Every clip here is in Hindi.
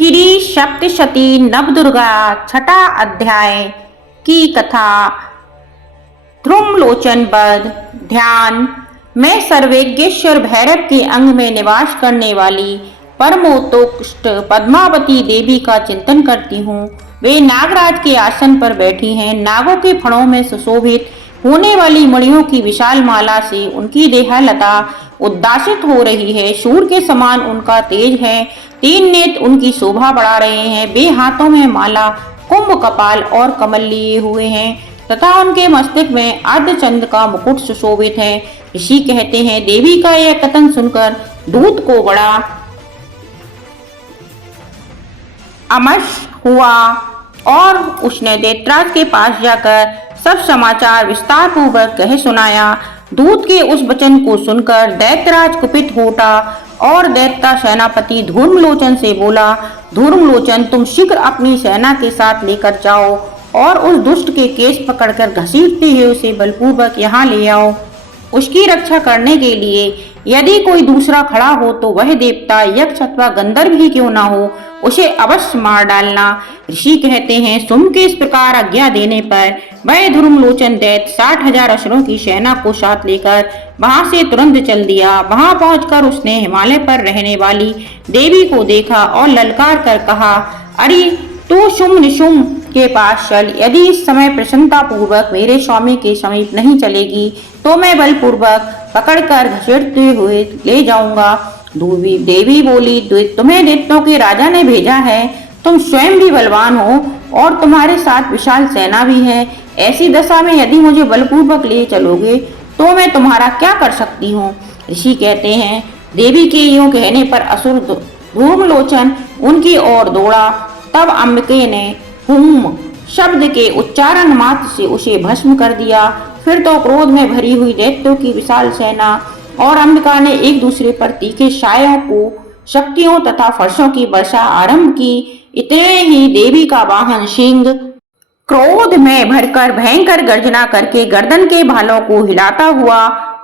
श्री सप्तशती नवदुर्गा छठा अध्याय की कथा। ध्रुमलोचन वध। ध्यान। मैं सर्वेज्ञेश्वर भैरव के अंग में निवास करने वाली परमोत्कृष्ट पद्मावती देवी का चिंतन करती हूँ। वे नागराज के आसन पर बैठी हैं। नागों के फणों में सुशोभित होने वाली मणियों की विशाल माला से उनकी देहलता उद्दासित हो रही है। सूर्य के समान उनका तेज है। तीन नेत्र उनकी शोभा बढ़ा रहे हैं। वे हाथों में माला, कुंभ, कपाल और कमल लिए हुए हैं तथा उनके मस्तक में अर्धचंद्र का मुकुट सुशोभित है। ऋषि कहते हैं, देवी का यह कथन सुनकर दूत को बड़ा अमश हुआ और उसने दैत्यराज के पास जाकर सब समाचार विस्तार पूर्वक कह सुनाया। दूत के उस वचन को सुनकर दैत्यराज कुपित हो उठा और दैत्य सेनापति धूम्रलोचन से बोला, धूम्रलोचन, तुम शीघ्र अपनी सेना के साथ लेकर जाओ और उस दुष्ट के केस पकड़कर घसीटते हुए उसे बलपूर्वक यहाँ ले आओ। उसकी रक्षा करने के लिए यदि कोई दूसरा खड़ा हो तो वह देवता, यक्ष अथवा गंधर्व ही क्यों ना हो, उसे अवश्य मार डालना। ऋषि कहते हैं, सुम के इस प्रकार आज्ञा देने पर वह धूम्रलोचन दैत्य 60,000 असुरों की सेना को साथ लेकर वहां से तुरंत चल दिया। वहां पहुंचकर उसने हिमालय पर रहने वाली देवी को देखा और ललकार कर कहा, अरे तू शुम निशुम के पास चल। यदि इस समय प्रसन्नता पूर्वक मेरे स्वामी के समीप नहीं चलेगी तो मैं बलपूर्वक पकड़कर घसीटते हुए ले जाऊंगा। देवी बोली, तुम्हें दैत्यों के राजा ने भेजा है। तुम स्वयं भी बलवान हो और तुम्हारे साथ विशाल सेना भी है। ऐसी दशा में यदि मुझे बलपूर्वक ले चलोगे तो मैं तुम्हारा क्या कर सकती हूँ। ऋषि कहते हैं, देवी के यूं कहने पर असुर धूम्रलोचन उनकी ओर दौड़ा। तब अंबिके ने हुम शब्द के उच्चारण मात्र से उसे भस्म कर दिया। फिर तो क्रोध में भरी हुई दैत्यों की विशाल सेना और अंबिका ने एक दूसरे पर तीखे सायों को शक्तियों तथा फर्शों की वर्षा आरंभ की। इतने ही देवी का वाहन सिंह क्रोध में भरकर भयंकर गर्जना करके गर्दन के भालों को हिलाता हुआ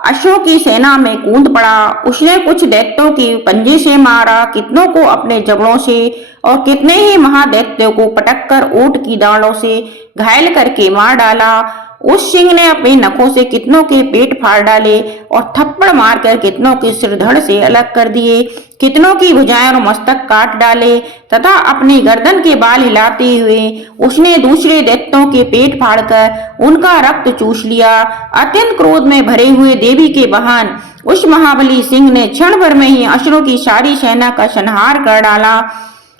अश्वों की सेना में कूद पड़ा। उसने कुछ दैत्यों की पंजे से मारा, कितनों को अपने जबड़ों से और कितने ही महादैत्यों को पटककर ऊंट की दाढ़ों से घायल करके मार डाला। उस सिंह ने अपने नखों से कितनों के पेट फाड़ डाले और थप्पड़ मारकर कितनों के सिर धड़ से अलग कर दिए, कितनों की भुजाएं और मस्तक काट डाले तथा अपनी गर्दन के बाल हिलाते हुए उसने दूसरे दैत्यों के पेट फाड़कर उनका रक्त चूस लिया। अत्यंत क्रोध में भरे हुए देवी के वाहन उस महाबली सिंह ने क्षण भर में ही असुरों की सारी सेना का संहार कर डाला।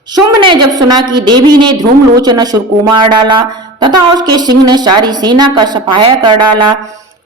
शुंभ ने जब सुना कि देवी ने धूम्रलोचन असुर को मार डाला तथा उसके सिंह ने सारी सेना का सफाया कर डाला,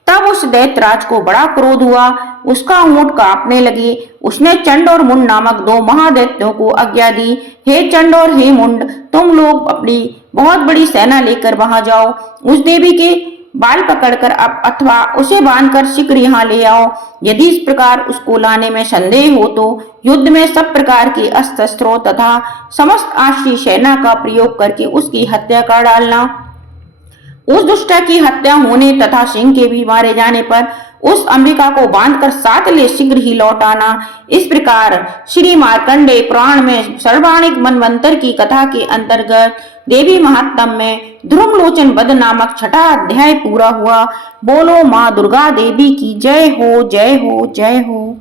तब उस दैत्यराज को बड़ा क्रोध हुआ। उसका होंठ कांपने लगे। उसने चंड और मुंड नामक दो महादैत्यों को आज्ञा दी, हे चंड और हे मुंड, तुम लोग अपनी बहुत बड़ी सेना लेकर वहां जाओ। उस देवी के बाल पकड़कर अब अथवा उसे बांधकर शीघ्र यहाँ ले आओ। यदि इस प्रकार उसको लाने में संदेह हो तो युद्ध में सब प्रकार के अस्त्र शस्त्रों तथा समस्त आश्री सेना का प्रयोग करके उसकी हत्या कर डालना। उस दुष्टा की हत्या होने तथा सिंह के भी मारे जाने पर उस अंबिका को बांधकर साथ ले शीघ्र ही लौट आना। इस प्रकार श्री मार्कंडेय पुराण में सर्वाणिक मनवंतर की कथा के अंतर्गत देवी महात्म्य में ध्रुमलोचन वध नामक छठा अध्याय पूरा हुआ। बोलो माँ दुर्गा देवी की जय हो, जय हो, जय हो।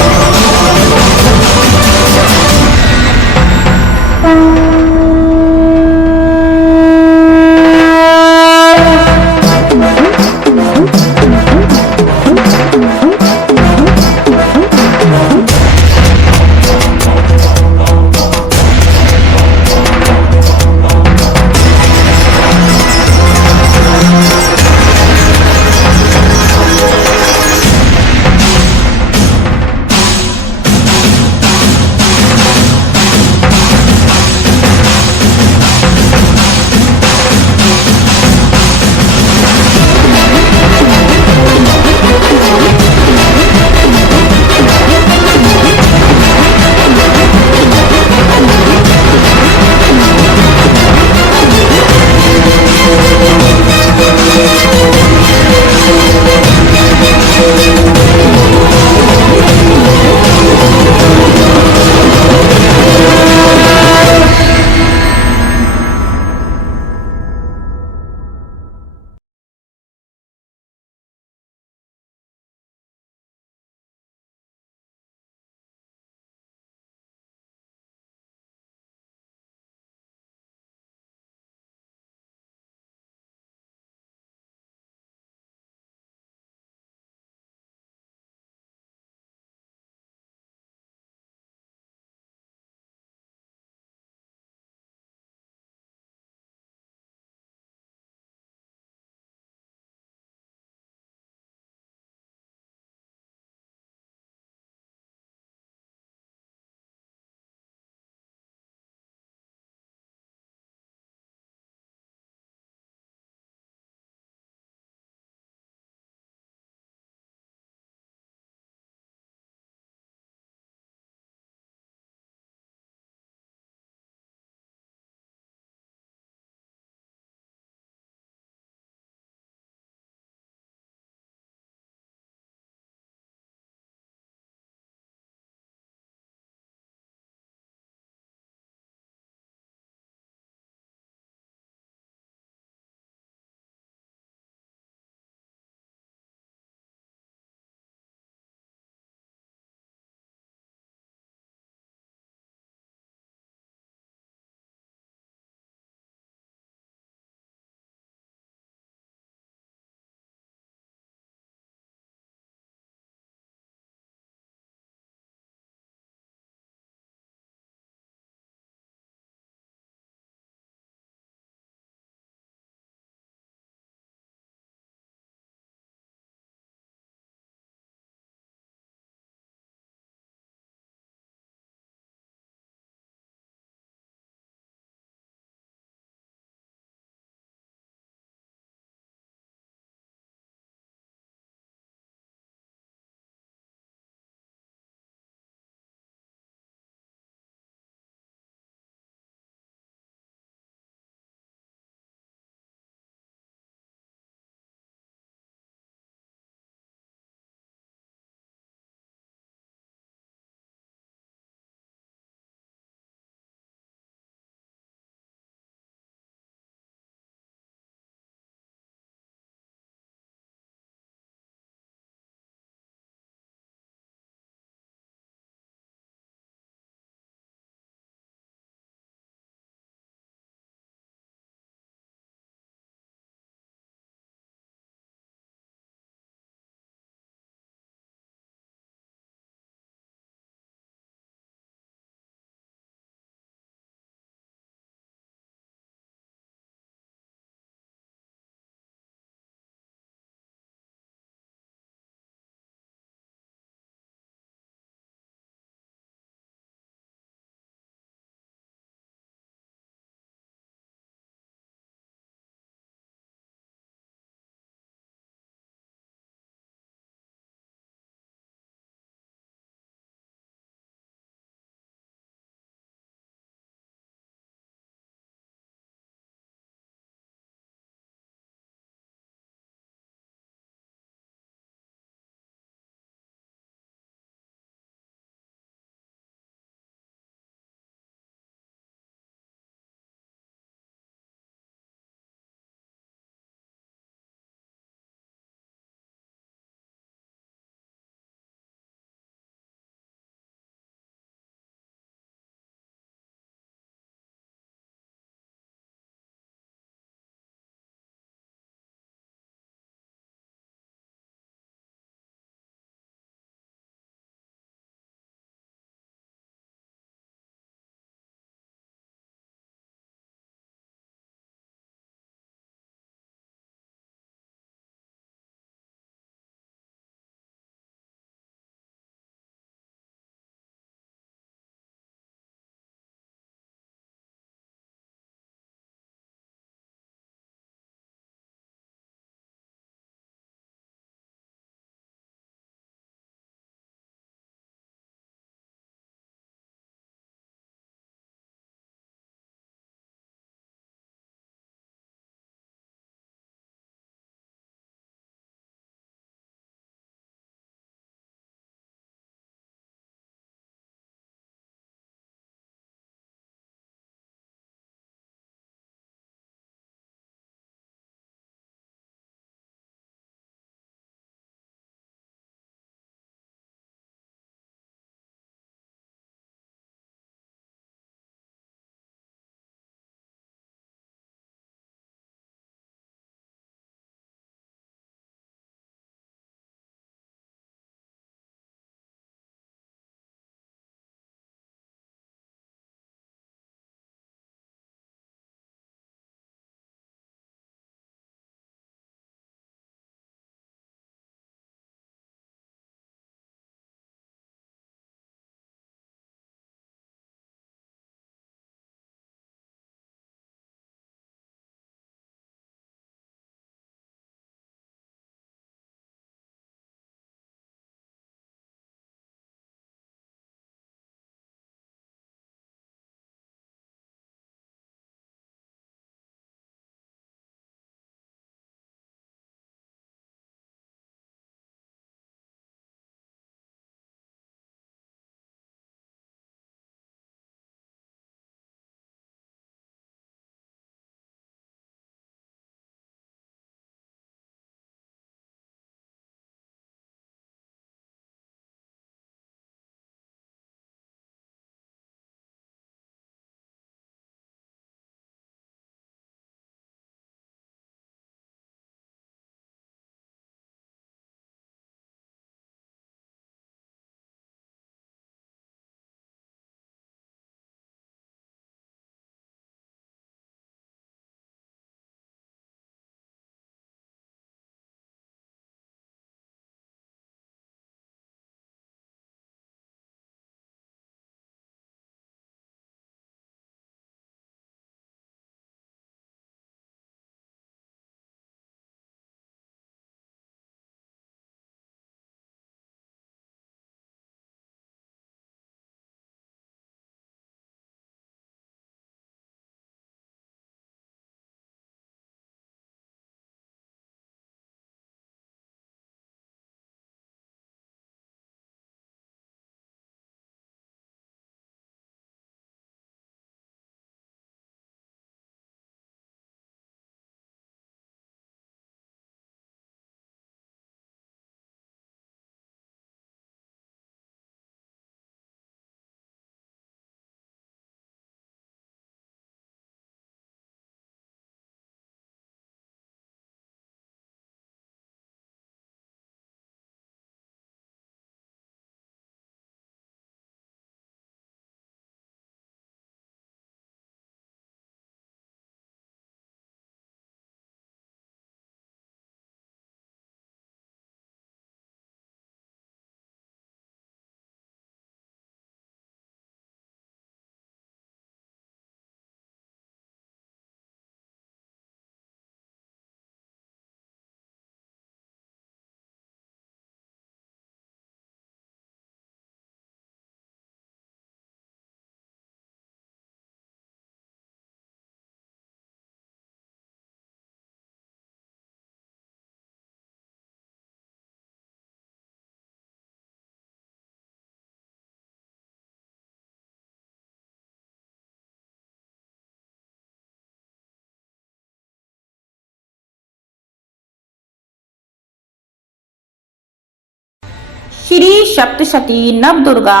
श्री सप्तशती नवदुर्गा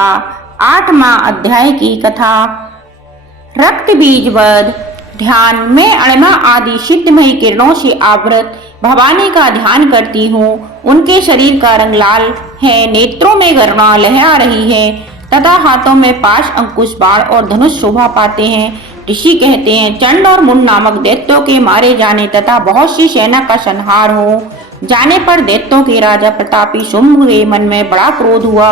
8वां अध्याय की कथा। रक्त बीज वध। ध्यान। मैं अणिमा आदि सिद्धमयी किरणों से आवृत भवानी का ध्यान करती हूँ। उनके शरीर का रंग लाल है, नेत्रों में गरुणा लहरा रही है तथा हाथों में पाश, अंकुश, बाण और धनुष शोभा पाते हैं। ऋषि कहते हैं, चंड और मुंड नामक दैत्यों के मारे जाने तथा बहुत सी सेना का संहार हो जाने पर दैत्यों के राजा प्रतापी शुंभ के मन में बड़ा क्रोध हुआ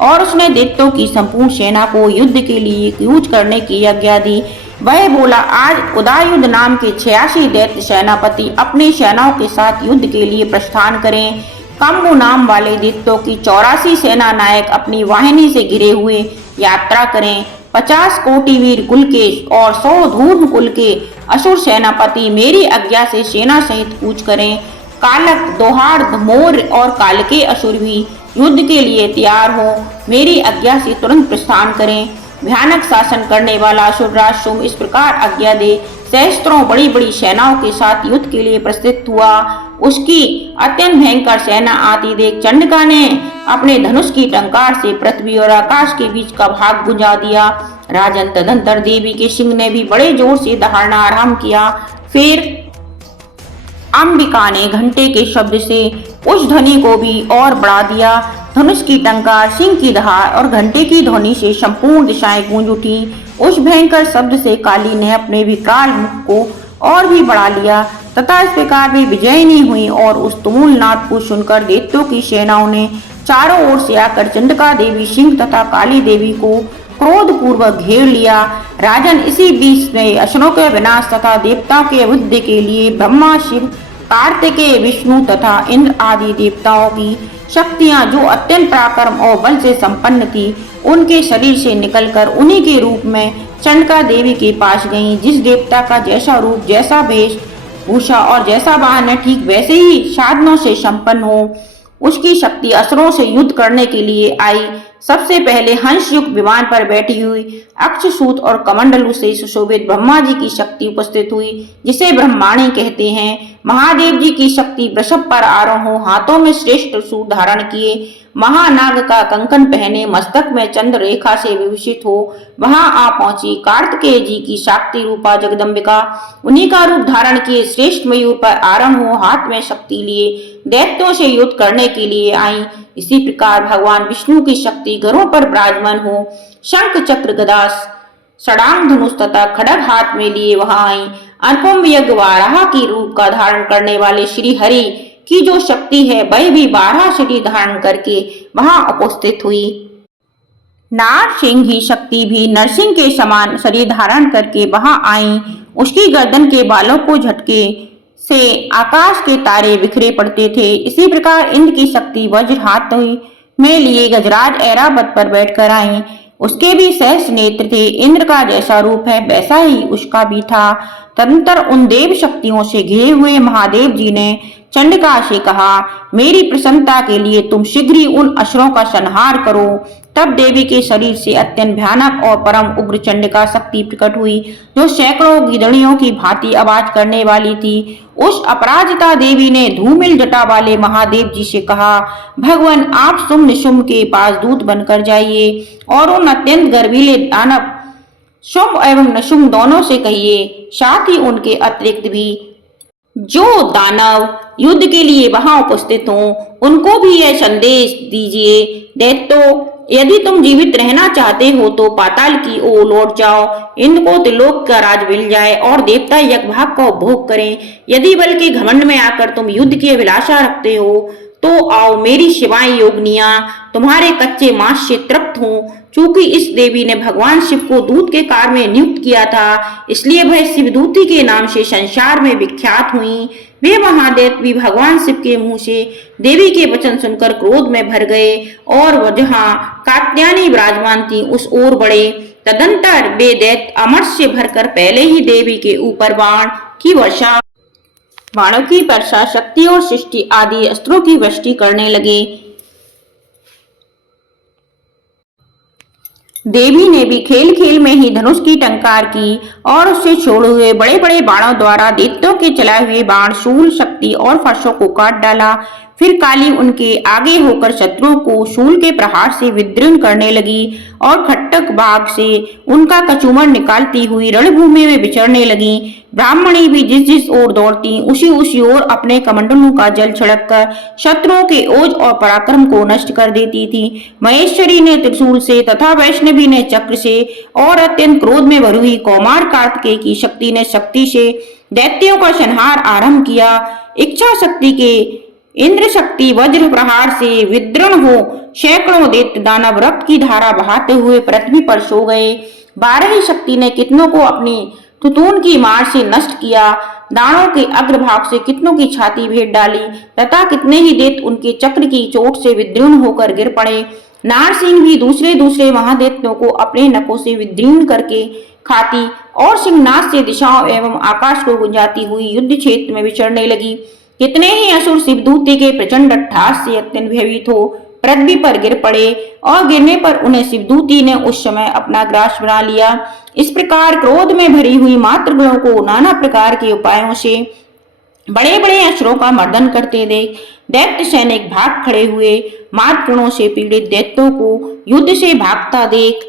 और उसने दैत्यों की संपूर्ण सेना को युद्ध के लिए कूच करने की आज्ञा दी। वह बोला, आज उदययुध नाम के 86 दैत्य सेनापति अपनी सेनाओं के साथ युद्ध के लिए प्रस्थान करें। कम्बु नाम वाले दैत्यों की 84 सेना नायक अपनी वाहिनी से घिरे हुए यात्रा करें। 50 कोटि वीर कुल के और 100 धूर्म कुल के असुर सेनापति मेरी आज्ञा से सेना सहित कूच करें। कालक, दोहार्द, मोर और कालके असुर भी युद्ध के लिए तैयार हो मेरी आज्ञा से तुरंत प्रस्थान करें। भयानक शासन करने वाला असुरराज शुंभ इस प्रकार आज्ञा दे सहस्त्रों बड़ी बड़ी सेनाओं के साथ युद्ध के लिए प्रस्थित हुआ। उसकी अत्यंत भयंकर सेना आती देख चंडिका ने अपने धनुष की टंकार से पृथ्वी और आकाश के बीच का भाग बुझा दिया। राजन तदंतर देवी के सिंह ने भी बड़े जोर से दहाड़ना आरंभ किया। फिर अंबिका ने घंटे के शब्द से उस ध्वनि को भी और बढ़ा दिया। धनुष की टंकार, सिंह की दहाड़ और घंटे की ध्वनि से संपूर्ण दिशाएं गूंज उठी। उस भयंकर शब्द से काली ने अपने विकराल मुख को और भी बढ़ा लिया तथा इस प्रकार वे विजयिनी हुई और उस तुमुल नाद को सुनकर दैत्यों की सेनाओं ने चारों ओर से आकर चंडिका देवी, सिंह तथा काली देवी को क्रोध पूर्वक घेर लिया। राजन, इसी बीच में असुरों के विनाश तथा देवताओं के युद्ध के लिए ब्रह्मा, शिव, कार्तिकेय, विष्णु तथा इंद्र आदि देवताओं की शक्तियां जो अत्यंत पराक्रम और बल से संपन्न थी, उनके शरीर से निकलकर उन्हीं के रूप में चंडिका देवी के पास गईं। जिस देवता का जैसा रूप, जैसा वेश भूषा और जैसा वाहन है, ठीक वैसे ही साधनों से संपन्न हो उसकी शक्ति असुरों से युद्ध करने के लिए आई। सबसे पहले हंस युक्त विमान पर बैठी हुई अक्षसूत और कमंडलू से सुशोभित ब्रह्मा जी की शक्ति उपस्थित हुई, जिसे ब्रह्माणी कहते हैं। महादेव जी की शक्ति वृषभ पर आरूढ़ हो, हाथों में श्रेष्ठ त्रिशूल धारण किए, महानाग का कंकन पहने, मस्तक में चंद्र रेखा से विभूषित हो वहां आ पहुंची। कार्तिकेय जी की शक्ति रूपा जगदम्बिका उन्हीं का रूप धारण किए श्रेष्ठ मयूर पर आरूढ़ हो, हाथ में शक्ति लिए दैत्यों से युद्ध करने के लिए आई। इसी प्रकार भगवान विष्णु की शक्ति गरुड़ पर विराजमान हो शंख, चक्र, गदा, षडांग, धनुष तथा खड्ग हाथ में लिए वहां आई। अनुपम यज्ञ वाराह की रूप का धारण करने वाले श्री हरि की जो शक्ति है, वह भी 12 शरीर धारण करके वहां उपस्थित हुई। नारसिंह की शक्ति भी नरसिंह के समान शरीर धारण करके वहां आई। उसकी गर्दन के बालों को झटके से आकाश के तारे बिखरे पड़ते थे। इसी प्रकार इंद्र की शक्ति वज्र हाथ में लिए गजराज ऐरावत पर बैठकर आई। उसके भी सहस्र नेत्र थे, इंद्र का जैसा रूप है वैसा ही उसका भी था। तदंतर उन देव शक्तियों से घिरे हुए महादेव जी ने चंडिका से कहा, मेरी प्रसन्नता के लिए तुम शीघ्र ही उन असुरों का संहार करो। तब देवी के शरीर से अत्यंत भयानक और परम उग्र चंडिका शक्ति प्रकट हुई, जो सैकड़ों गिदड़ियों की भांति आवाज करने वाली थी। उस अपराजिता देवी ने धूमिल जटा वाले महादेव जी से कहा, भगवान आप शुंभ निशुंभ के पास दूत बनकर जाइए और उन अत्यंत गर्वीले दानव शुंभ एवं निशुंभ दोनों से कहिए, साथ ही उनके अतिरिक्त भी जो दानव युद्ध के लिए वहां उपस्थित हों, उनको भी यह संदेश दीजिए, दैत्यों, यदि तुम जीवित रहना चाहते हो तो पाताल की ओर लौट जाओ। इंद्र को त्रिलोक का राज मिल जाए और देवता यज्ञ भाग का उपभोग करें। यदि बल के घमंड में आकर तुम युद्ध की अभिलाषा रखते हो तो आओ, मेरी शिवाएं योगनियां तुम्हारे कच्चे मांस से तृप्त हों। चूंकि इस देवी ने भगवान शिव को दूत के कार्य में नियुक्त किया था, इसलिए वह शिवदूती के नाम से संसार में विख्यात हुई। वे महादेव भी भगवान शिव के मुंह से देवी के वचन सुनकर क्रोध में भर गए और वह जहाँ कात्यायनी विराजमान थी उस ओर बढ़े। तदंतर वे दैत्य अमरस से भरकर पहले ही देवी के ऊपर बाणों की वर्षा, शक्ति और सृष्टि आदि अस्त्रों की वृष्टि करने लगे। देवी ने भी खेल खेल में ही धनुष की टंकार की और उससे छोड़े हुए बड़े बड़े बाणों द्वारा दैत्यों के चलाए हुए बाण, शूल, शक्ति और फर्शों को काट डाला। फिर काली उनके आगे होकर शत्रुओं को शूल के प्रहार से विदीर्ण करने लगी और खट्टक बाग से उनका कचूमर निकालती हुई रणभूमि में विचरने लगी। ब्राह्मणी भी जिस जिस ओर दौड़ती उसी उसी ओर अपने कमंडलों का जल छिड़क कर शत्रुओं के ओज और पराक्रम को नष्ट कर देती थी। महेश्वरी ने त्रिशूल से तथा वैष्णवी ने चक्र से और अत्यंत क्रोध में भरी हुई कौमार कार्तिकेय की शक्ति ने शक्ति से दैत्यों का संहार आरंभ किया। इच्छा शक्ति के इंद्र शक्ति वज्र प्रहार से विदीर्ण हो सैकड़ों दैत्य दानव रक्त की धारा बहाते हुए पृथ्वी पर सो गए। 12 शक्ति ने कितनों को अपनी तुतून की मार से नष्ट किया, दानों के अग्रभाग से कितनों की छाती भेद डाली तथा कितने ही दैत्य उनके चक्र की चोट से विदीर्ण होकर गिर पड़े। नारसिंह भी दूसरे दूसरे महादैत्यों को अपने नखों से विदीर्ण करके खाती और सिंहनाद से दिशाओं एवं आकाश को गुंजाती हुई युद्ध क्षेत्र में विचरने लगी। कितने ही असुर शिवदूती के प्रचंड अट्टहास से अत्यंत भयभीत हो पृथ्वी पर गिर पड़े और गिरने पर उन्हें शिवदूती ने उस समय अपना ग्रास बना लिया। इस प्रकार क्रोध में भरी हुई मातृगणों को नाना प्रकार के उपायों से बड़े बड़े असुरों का मर्दन करते देख दैत्य सैनिक भाग खड़े हुए मातृगणों से पीड़ित दैत्यों को युद्ध से भागता देख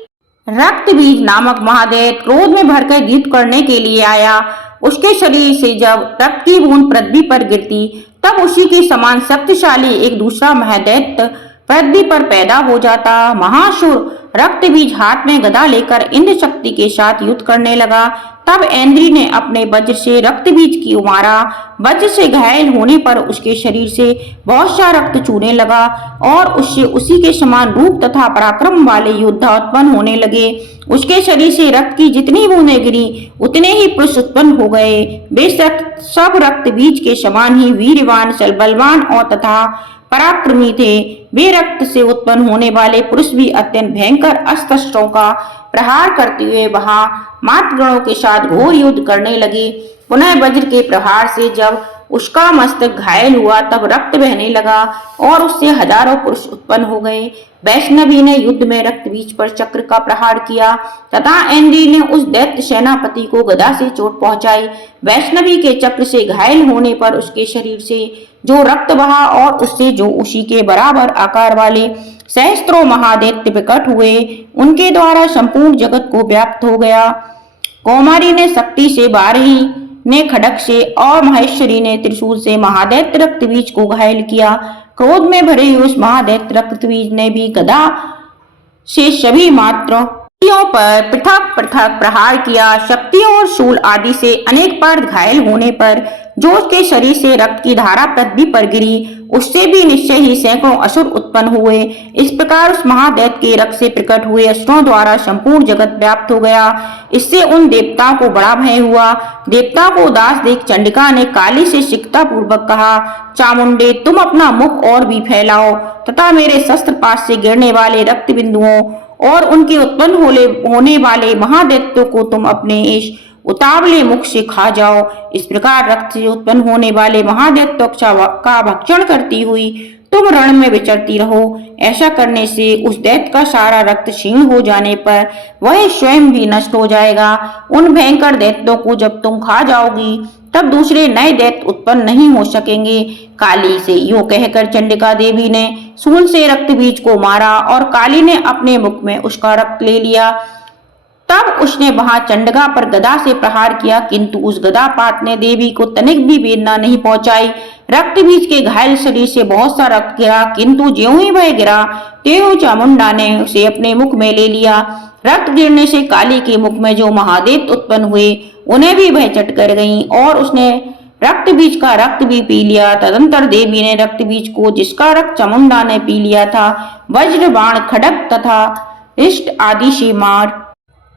रक्तबीज नामक महादैत्य क्रोध में भरकर युद्ध करने के लिए आया। उसके शरीर से जब रक्त की बूंद पृथ्वी पर गिरती तब उसी के समान शक्तिशाली एक दूसरा महादैत्य पृथ्वी पर पैदा हो जाता। महाशूर रक्तबीज हाथ में गदा लेकर इंद्र शक्ति के साथ युद्ध करने लगा। तब ऐन्द्री ने अपने वज्र से रक्तबीज की मारा। वज्र से घायल होने पर उसके शरीर से बहुत सा रक्त चूने लगा और उससे उसी के समान रूप तथा पराक्रम वाले योद्धा उत्पन्न होने लगे। उसके शरीर से रक्त की जितनी बूंदें गिरी उतने ही पुरुष उत्पन्न हो गए। वे सब रक्तबीज के समान ही वीरवान बलवान और तथा पराक्रमी थे। वे रक्त से उत्पन्न होने वाले पुरुष भी अत्यंत भयंकर अस्त्र का प्रहार करते हुए वहां मातृगणों के साथ घोर युद्ध करने लगे। पुनः वज्र के प्रहार से जब उसका मस्तक घायल हुआ तब रक्त बहने लगा और उससे हजारों पुरुष उत्पन्न हो गए। वैष्णवी ने युद्ध में रक्तबीज पर चक्र का प्रहार किया तथा ऐन्द्री ने उस दैत्य सेनापति को गदा से चोट पहुंचाई। वैष्णवी के चक्र से घायल होने पर उसके शरीर से जो रक्त बहा और उससे जो उसी के बराबर आकार वाले सहस्त्रों महादैत्य प्रकट हुए उनके द्वारा संपूर्ण जगत को व्याप्त हो गया। कौमारी ने शक्ति से, बारही ने खड्ग से और महेश्वरी ने त्रिशूल से महादैत्य रक्तबीज को घायल किया। क्रोध में भरे हुए उस महादैत्य रक्तबीज ने भी गदा से सभी मातृयों पर पृथक पृथक प्रहार किया। शक्तियों और शूल आदि से अनेक बार घायल होने पर जो उसके शरीर से रक्त की धारा पृथ्वी पर गिरी उससे भी निश्चय ही सैकड़ों असुर उत्पन्न हुए। इस प्रकार उस महादैत्य के रक्त से प्रकट हुए असुरों द्वारा संपूर्ण जगत व्याप्त हो गया। इससे उन देवताओं को बड़ा भय हुआ। देवताओं को उदास देख चंडिका ने काली से शिकता पूर्वक कहा, चामुंडे तुम अपना मुख और भी फैलाओ तथा मेरे शस्त्रपात से गिरने वाले रक्त बिंदुओं और उनके उत्पन्न होने वाले महादैत्यों को तुम अपने इस उतावले मुख से खा जाओ। इस प्रकार रक्त से उत्पन्न होने वाले महादैत्यों का भक्षण करती हुई तुम रण में विचरती रहो। ऐसा करने से उस दैत्य का सारा रक्त क्षीण हो जाने पर वह स्वयं भी नष्ट हो जाएगा। उन भयंकर दैत्यों को जब तुम खा जाओगी तब दूसरे नए दैत्य उत्पन्न नहीं हो सकेंगे। काली से यूं कहकर चंडिका देवी ने शूल से रक्तबीज को मारा और काली ने अपने मुख में उसका रक्त ले लिया। तब उसने वहां चंडिका पर गदा से प्रहार किया, किंतु उस गदापात ने देवी को तनिक भी वेदना नहीं पहुंचाई। रक्तबीज के घायल शरीर से बहुत सा रक्त गिरा, किंतु ज्यों ही वह गिरा त्यों चामुंडा ने उसे अपने मुख में ले लिया। रक्त गिरने से काली के मुख में जो महादैत्य उत्पन्न हुए उन्हें भी वह चट कर गई और उसने रक्तबीज का रक्त भी पी लिया। तदंतर देवी ने रक्तबीज को, जिसका रक्त चामुंडा ने पी लिया था, वज्र बाण खड्ग तथा इष्ट आदि से मार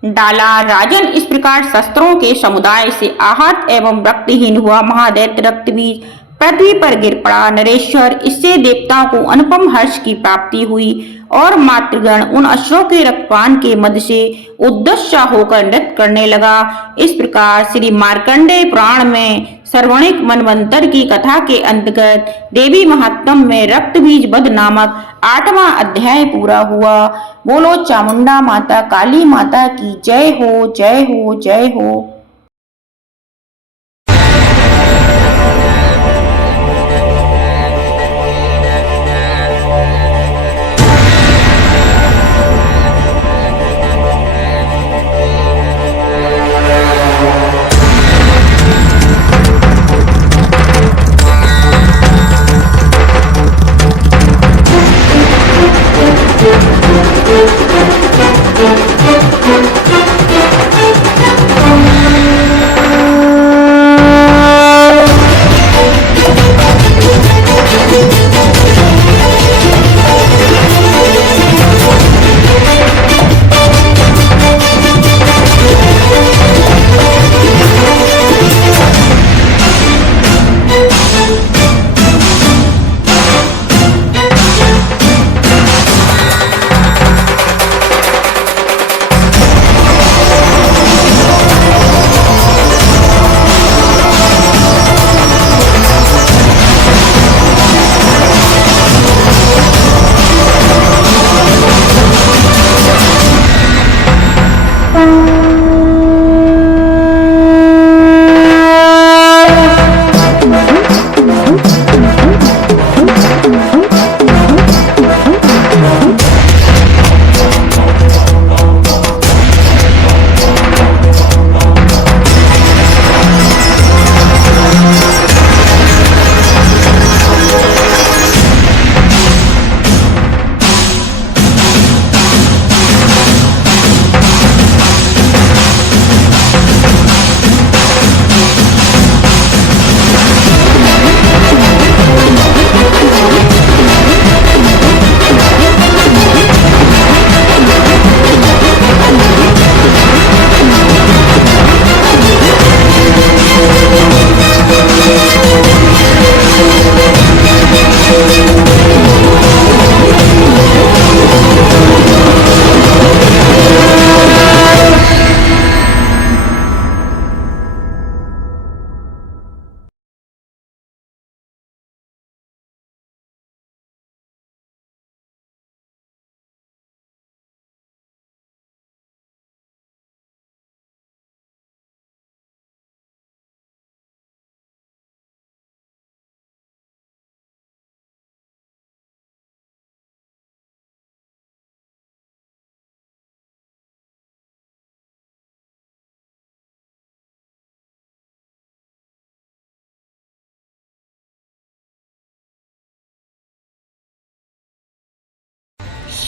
डाला। राजन, इस प्रकार शस्त्रों के समुदाय से आहत एवं रक्तहीन हुआ महादैत्य रक्तबीज पृथ्वी पर गिर पड़ा। नरेश्वर, इससे देवताओं को अनुपम हर्ष की प्राप्ति हुई और मातृगण उन असुरों के रक्तपान के मध्य से उद्दश्य होकर नृत्य करने लगा। इस प्रकार श्री मार्कंडेय पुराण में सर्वणिक मनवंतर की कथा के अंतर्गत देवी महात्म्य में रक्तबीज वध नामक 8वां अध्याय पूरा हुआ। बोलो चामुंडा माता काली माता की जय हो, जय हो, जय हो।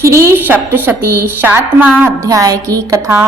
श्री सप्तशती 7वां अध्याय की कथा।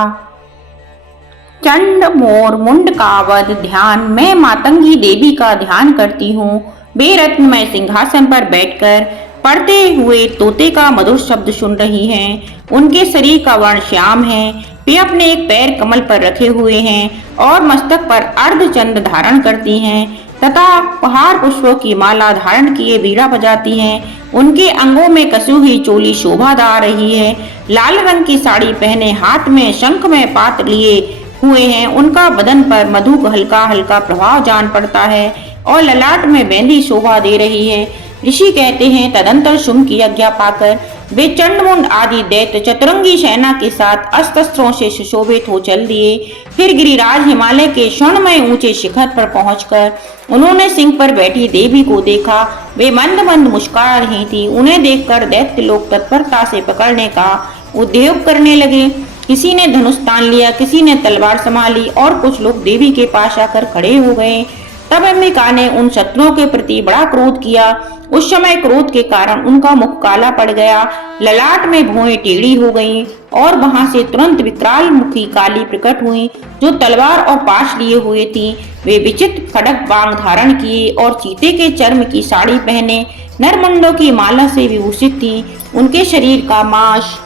चंड मोर मुंड का वध ध्यान। मैं मातंगी देवी का ध्यान करती हूँ। बेरत्नमय सिंहासन पर बैठकर पढ़ते हुए तोते का मधुर शब्द सुन रही हैं। उनके शरीर का वर्ण श्याम है। वे अपने एक पैर कमल पर रखे हुए हैं और मस्तक पर अर्धचंद्र धारण करती हैं तथा पहाड़ पुष्पों की माला धारण किए बीड़ा बजाती हैं। उनके अंगों में कसी हुई चोली शोभादार रही है। लाल रंग की साड़ी पहने हाथ में शंख में पात्र लिए हुए हैं। उनका बदन पर मधु का हल्का हल्का प्रभाव जान पड़ता है और ललाट में बेंदी शोभा दे रही है। ऋषि कहते हैं, तदंतर शुंभ की आज्ञा पाकर वे चंडमुंड आदि दैत्य चतुरंगी सेना के साथ अस्त्रों से सुशोभित हो चल दिए। फिर गिरिराज हिमालय के स्वर्णमय ऊंचे शिखर पर पहुंचकर उन्होंने सिंह पर बैठी देवी को देखा। वे मंद मंद मुस्कुरा रही थी। उन्हें देखकर दैत्य लोग तत्परता से पकड़ने का उद्योग करने लगे। किसी ने धनुष तान लिया, किसी ने तलवार संभाली और कुछ लोग देवी के पास आकर खड़े हो गए। तब अंबिका ने उन शत्रुओं के प्रति बड़ा क्रोध किया। उस समय क्रोध के कारण उनका मुख काला पड़ गया, ललाट में भौहें टेढ़ी हो गईं और वहां से तुरंत विकराल मुखी काली प्रकट हुई जो तलवार और पाश लिए हुए थी। वे विचित्र खड़ग बांग धारण किए और चीते के चर्म की साड़ी पहने नरमुंडों की माला से विभूषित थी। उनके शरीर का मांस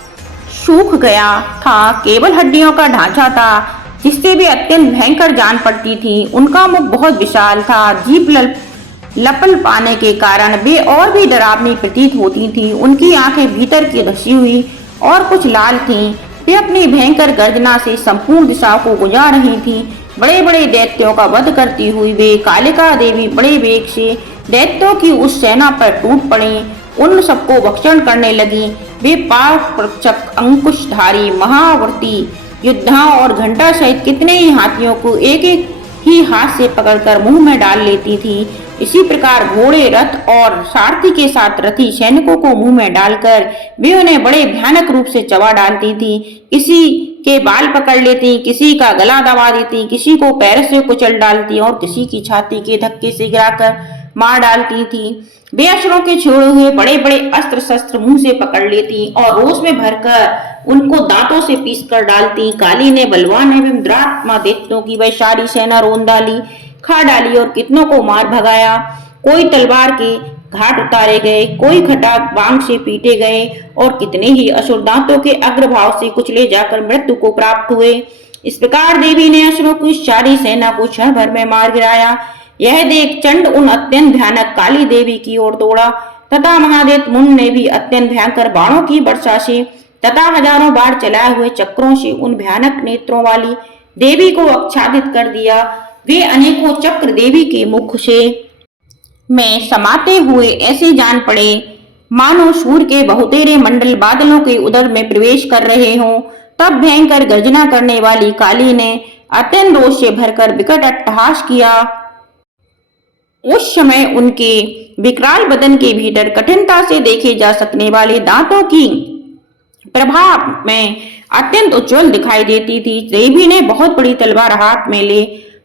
सूख गया था, केवल हड्डियों का ढांचा था जिससे वे अत्यंत भयंकर जान पड़ती थी। उनका मुख बहुत विशाल था। जीभ लपल पाने के कारण वे और भी डरावनी प्रतीत होती थीं। उनकी आंखें भीतर की धसी हुई और कुछ लाल थीं। वे अपनी भयंकर गर्जना से संपूर्ण दिशाओं को गुजार रही थीं। बड़े बड़े दैत्यों का वध करती हुई वे कालिका देवी बड़े वेग से दैत्यों की उस सेना पर टूट पड़ी, उन सबको भक्षण करने लगी। वे पाशप्रचक अंकुशधारी महावर्ती योद्धा और घंटा सहित कितने ही हाथियों को एक एक ही हाथ से पकड़कर मुंह में डाल लेती थी। इसी प्रकार घोड़े, रथ और सारथी के साथ रथी सैनिकों को मुंह में डालकर वे उन्हें बड़े भयानक रूप से चबा डालती थी। किसी के बाल पकड़ लेती, किसी का गला दबा देती, किसी को पैर से कुचल डालती और किसी की छाती के धक्के से गिराकर मार डालती थी। वे असुरों के छोड़े हुए बड़े बड़े अस्त्र शस्त्र मुंह से पकड़ लेती और रोष में भरकर उनको दांतों से पीस कर डालती। काली ने बलवान एवं दुरात्मा दैत्यों की वह सारी सेना रोन डाली, खा डाली और कितनों को मार भगाया। कोई तलवार के घाट उतारे गए, कोई खटाक बांग से पीटे गए और कितने ही असुर दांतों के अग्रभाव से कुचले जाकर मृत्यु को प्राप्त हुए। इस प्रकार देवी ने असुरों की सारी सेना को क्षण भर में मार गिराया। यह देख चंड उन अत्यंत भयानक काली देवी की ओर दौड़ा तथा महादेव मुंड ने भी अत्यंत भयंकर बाणों की वर्षा से तथा हजारों बार चलाए हुए चक्रों से उन भयानक नेत्रों वाली देवी को आच्छादित कर दिया। वे अनेकों चक्र देवी के मुख से में समाते हुए ऐसे जान पड़े मानो सूर्य के बहुतेरे मंडल बादलों के उदर में प्रवेश कर रहे हों। तब भयंकर गर्जना करने वाली काली ने अत्यंत रोष से भरकर विकट अट्टहास किया। उस समय उनके विकराल बदन के भीतर कठिनता से देखे जा सकने वाले दांतों की प्रभाव में अत्यंत उज्जवल दिखाई देती थी। देवी ने बहुत बड़ी तलवार हाथ में ले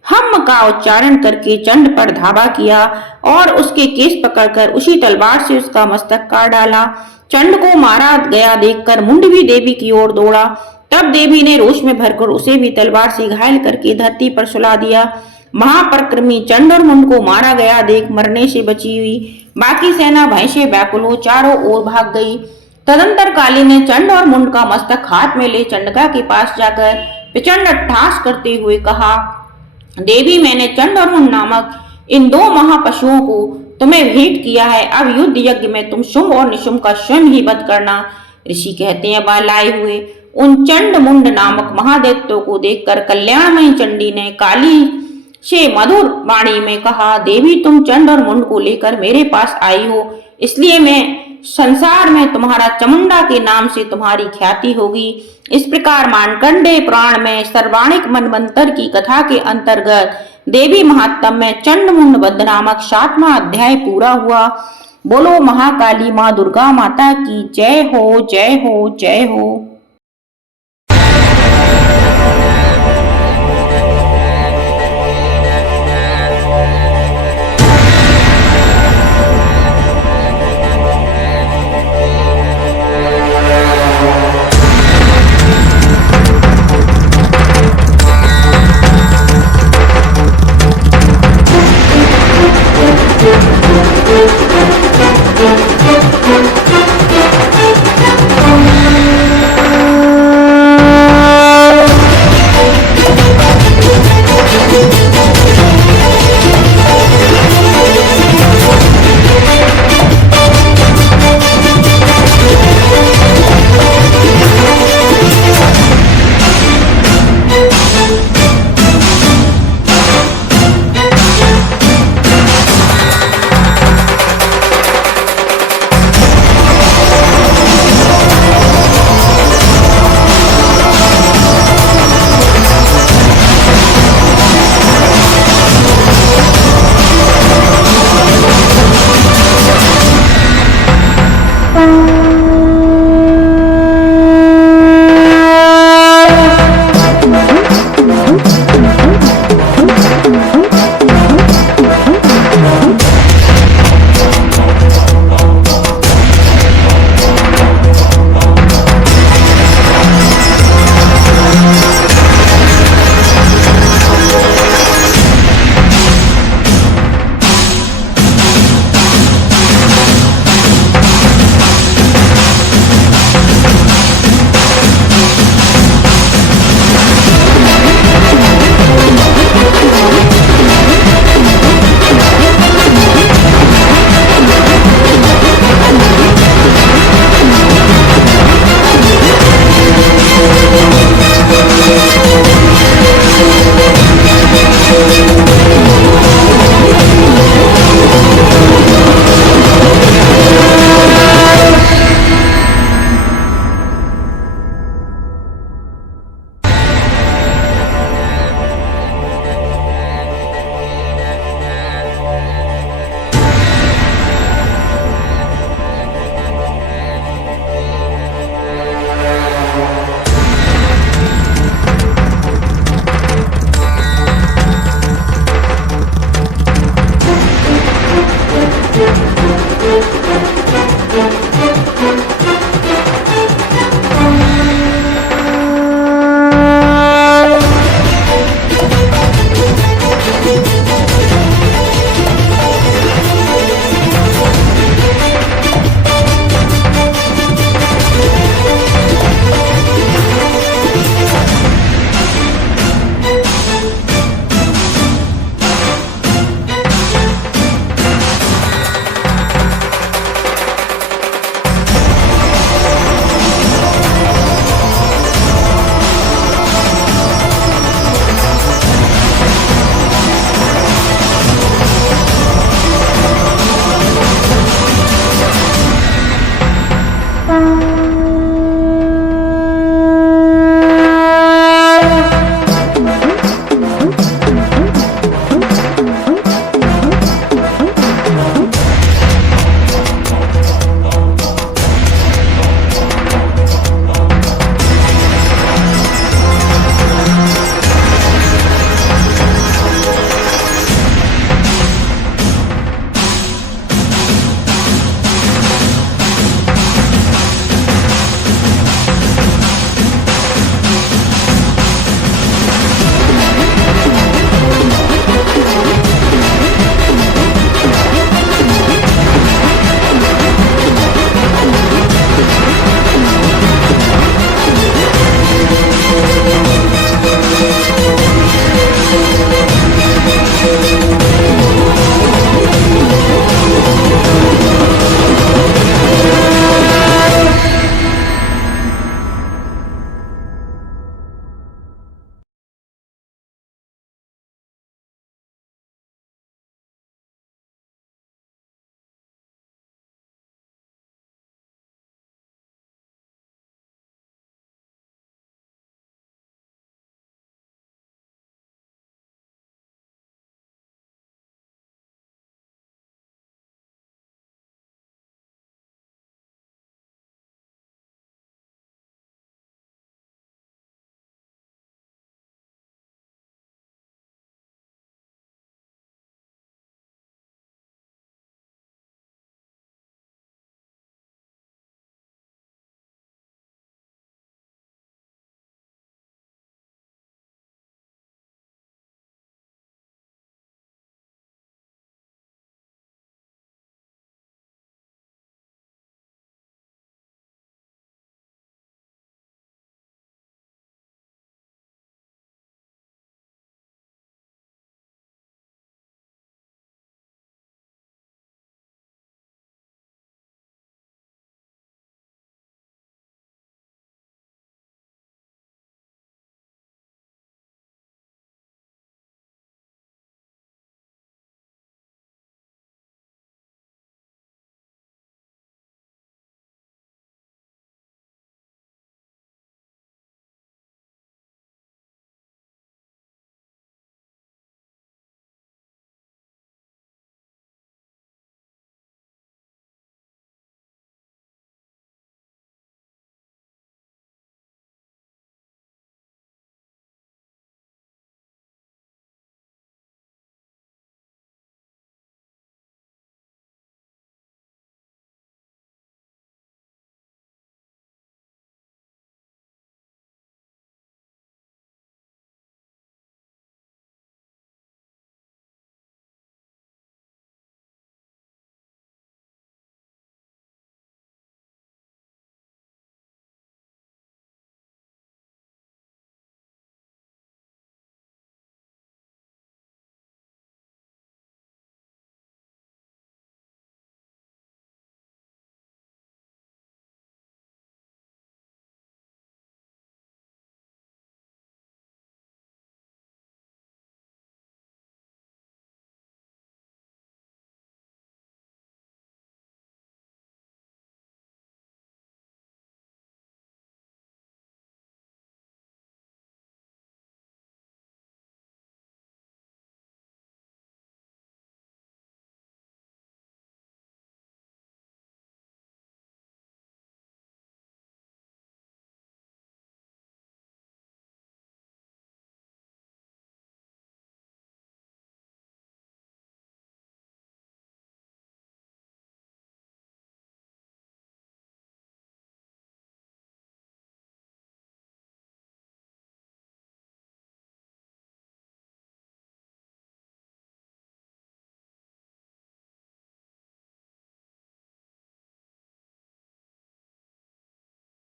हम का उच्चारण करके चंड पर धावा किया और उसके केस पकड़कर उसी तलवार से उसका मस्तक काट डाला। चंड को मारा गया देखकर मुंड भी देवी की ओर दौड़ा। तब देवी ने रोष में भरकर उसे भी तलवार से घायल करके धरती पर सुला दिया। महापराक्रमी चंड और मुंड को मारा गया देख मरने से बची हुई बाकी सेना भय से व्याकुल हो चारों ओर भाग गई। तदंतर काली ने चंड और मुंड का मस्तक हाथ में ले चंडिका के पास जाकर प्रचंड अट्टहास करते हुए कहा, देवी, मैंने चंड और मुंड नामक इन दो महापशुओं को तुम्हें भेंट किया है। अब युद्ध यज्ञ में तुम शुंभ और निशुंभ का स्वयं ही वध करना। ऋषि कहते हैं, बाल आए हुए उन चंड मुंड नामक महादैत्यों को देखकर कल्याणमयी चंडी ने काली से मधुर वाणी में कहा, देवी, तुम चंड और मुंड को लेकर मेरे पास आई हो, इसलिए मैं संसार में तुम्हारा चामुंडा के नाम से तुम्हारी ख्याति होगी। इस प्रकार मार्कंडेय पुराण में सर्वाणिक मनवंतर की कथा के अंतर्गत देवी महात्म्य में चंड मुंड वध नामक 7वां अध्याय पूरा हुआ। बोलो महाकाली माँ दुर्गा माता की जय हो, जय हो, जय हो।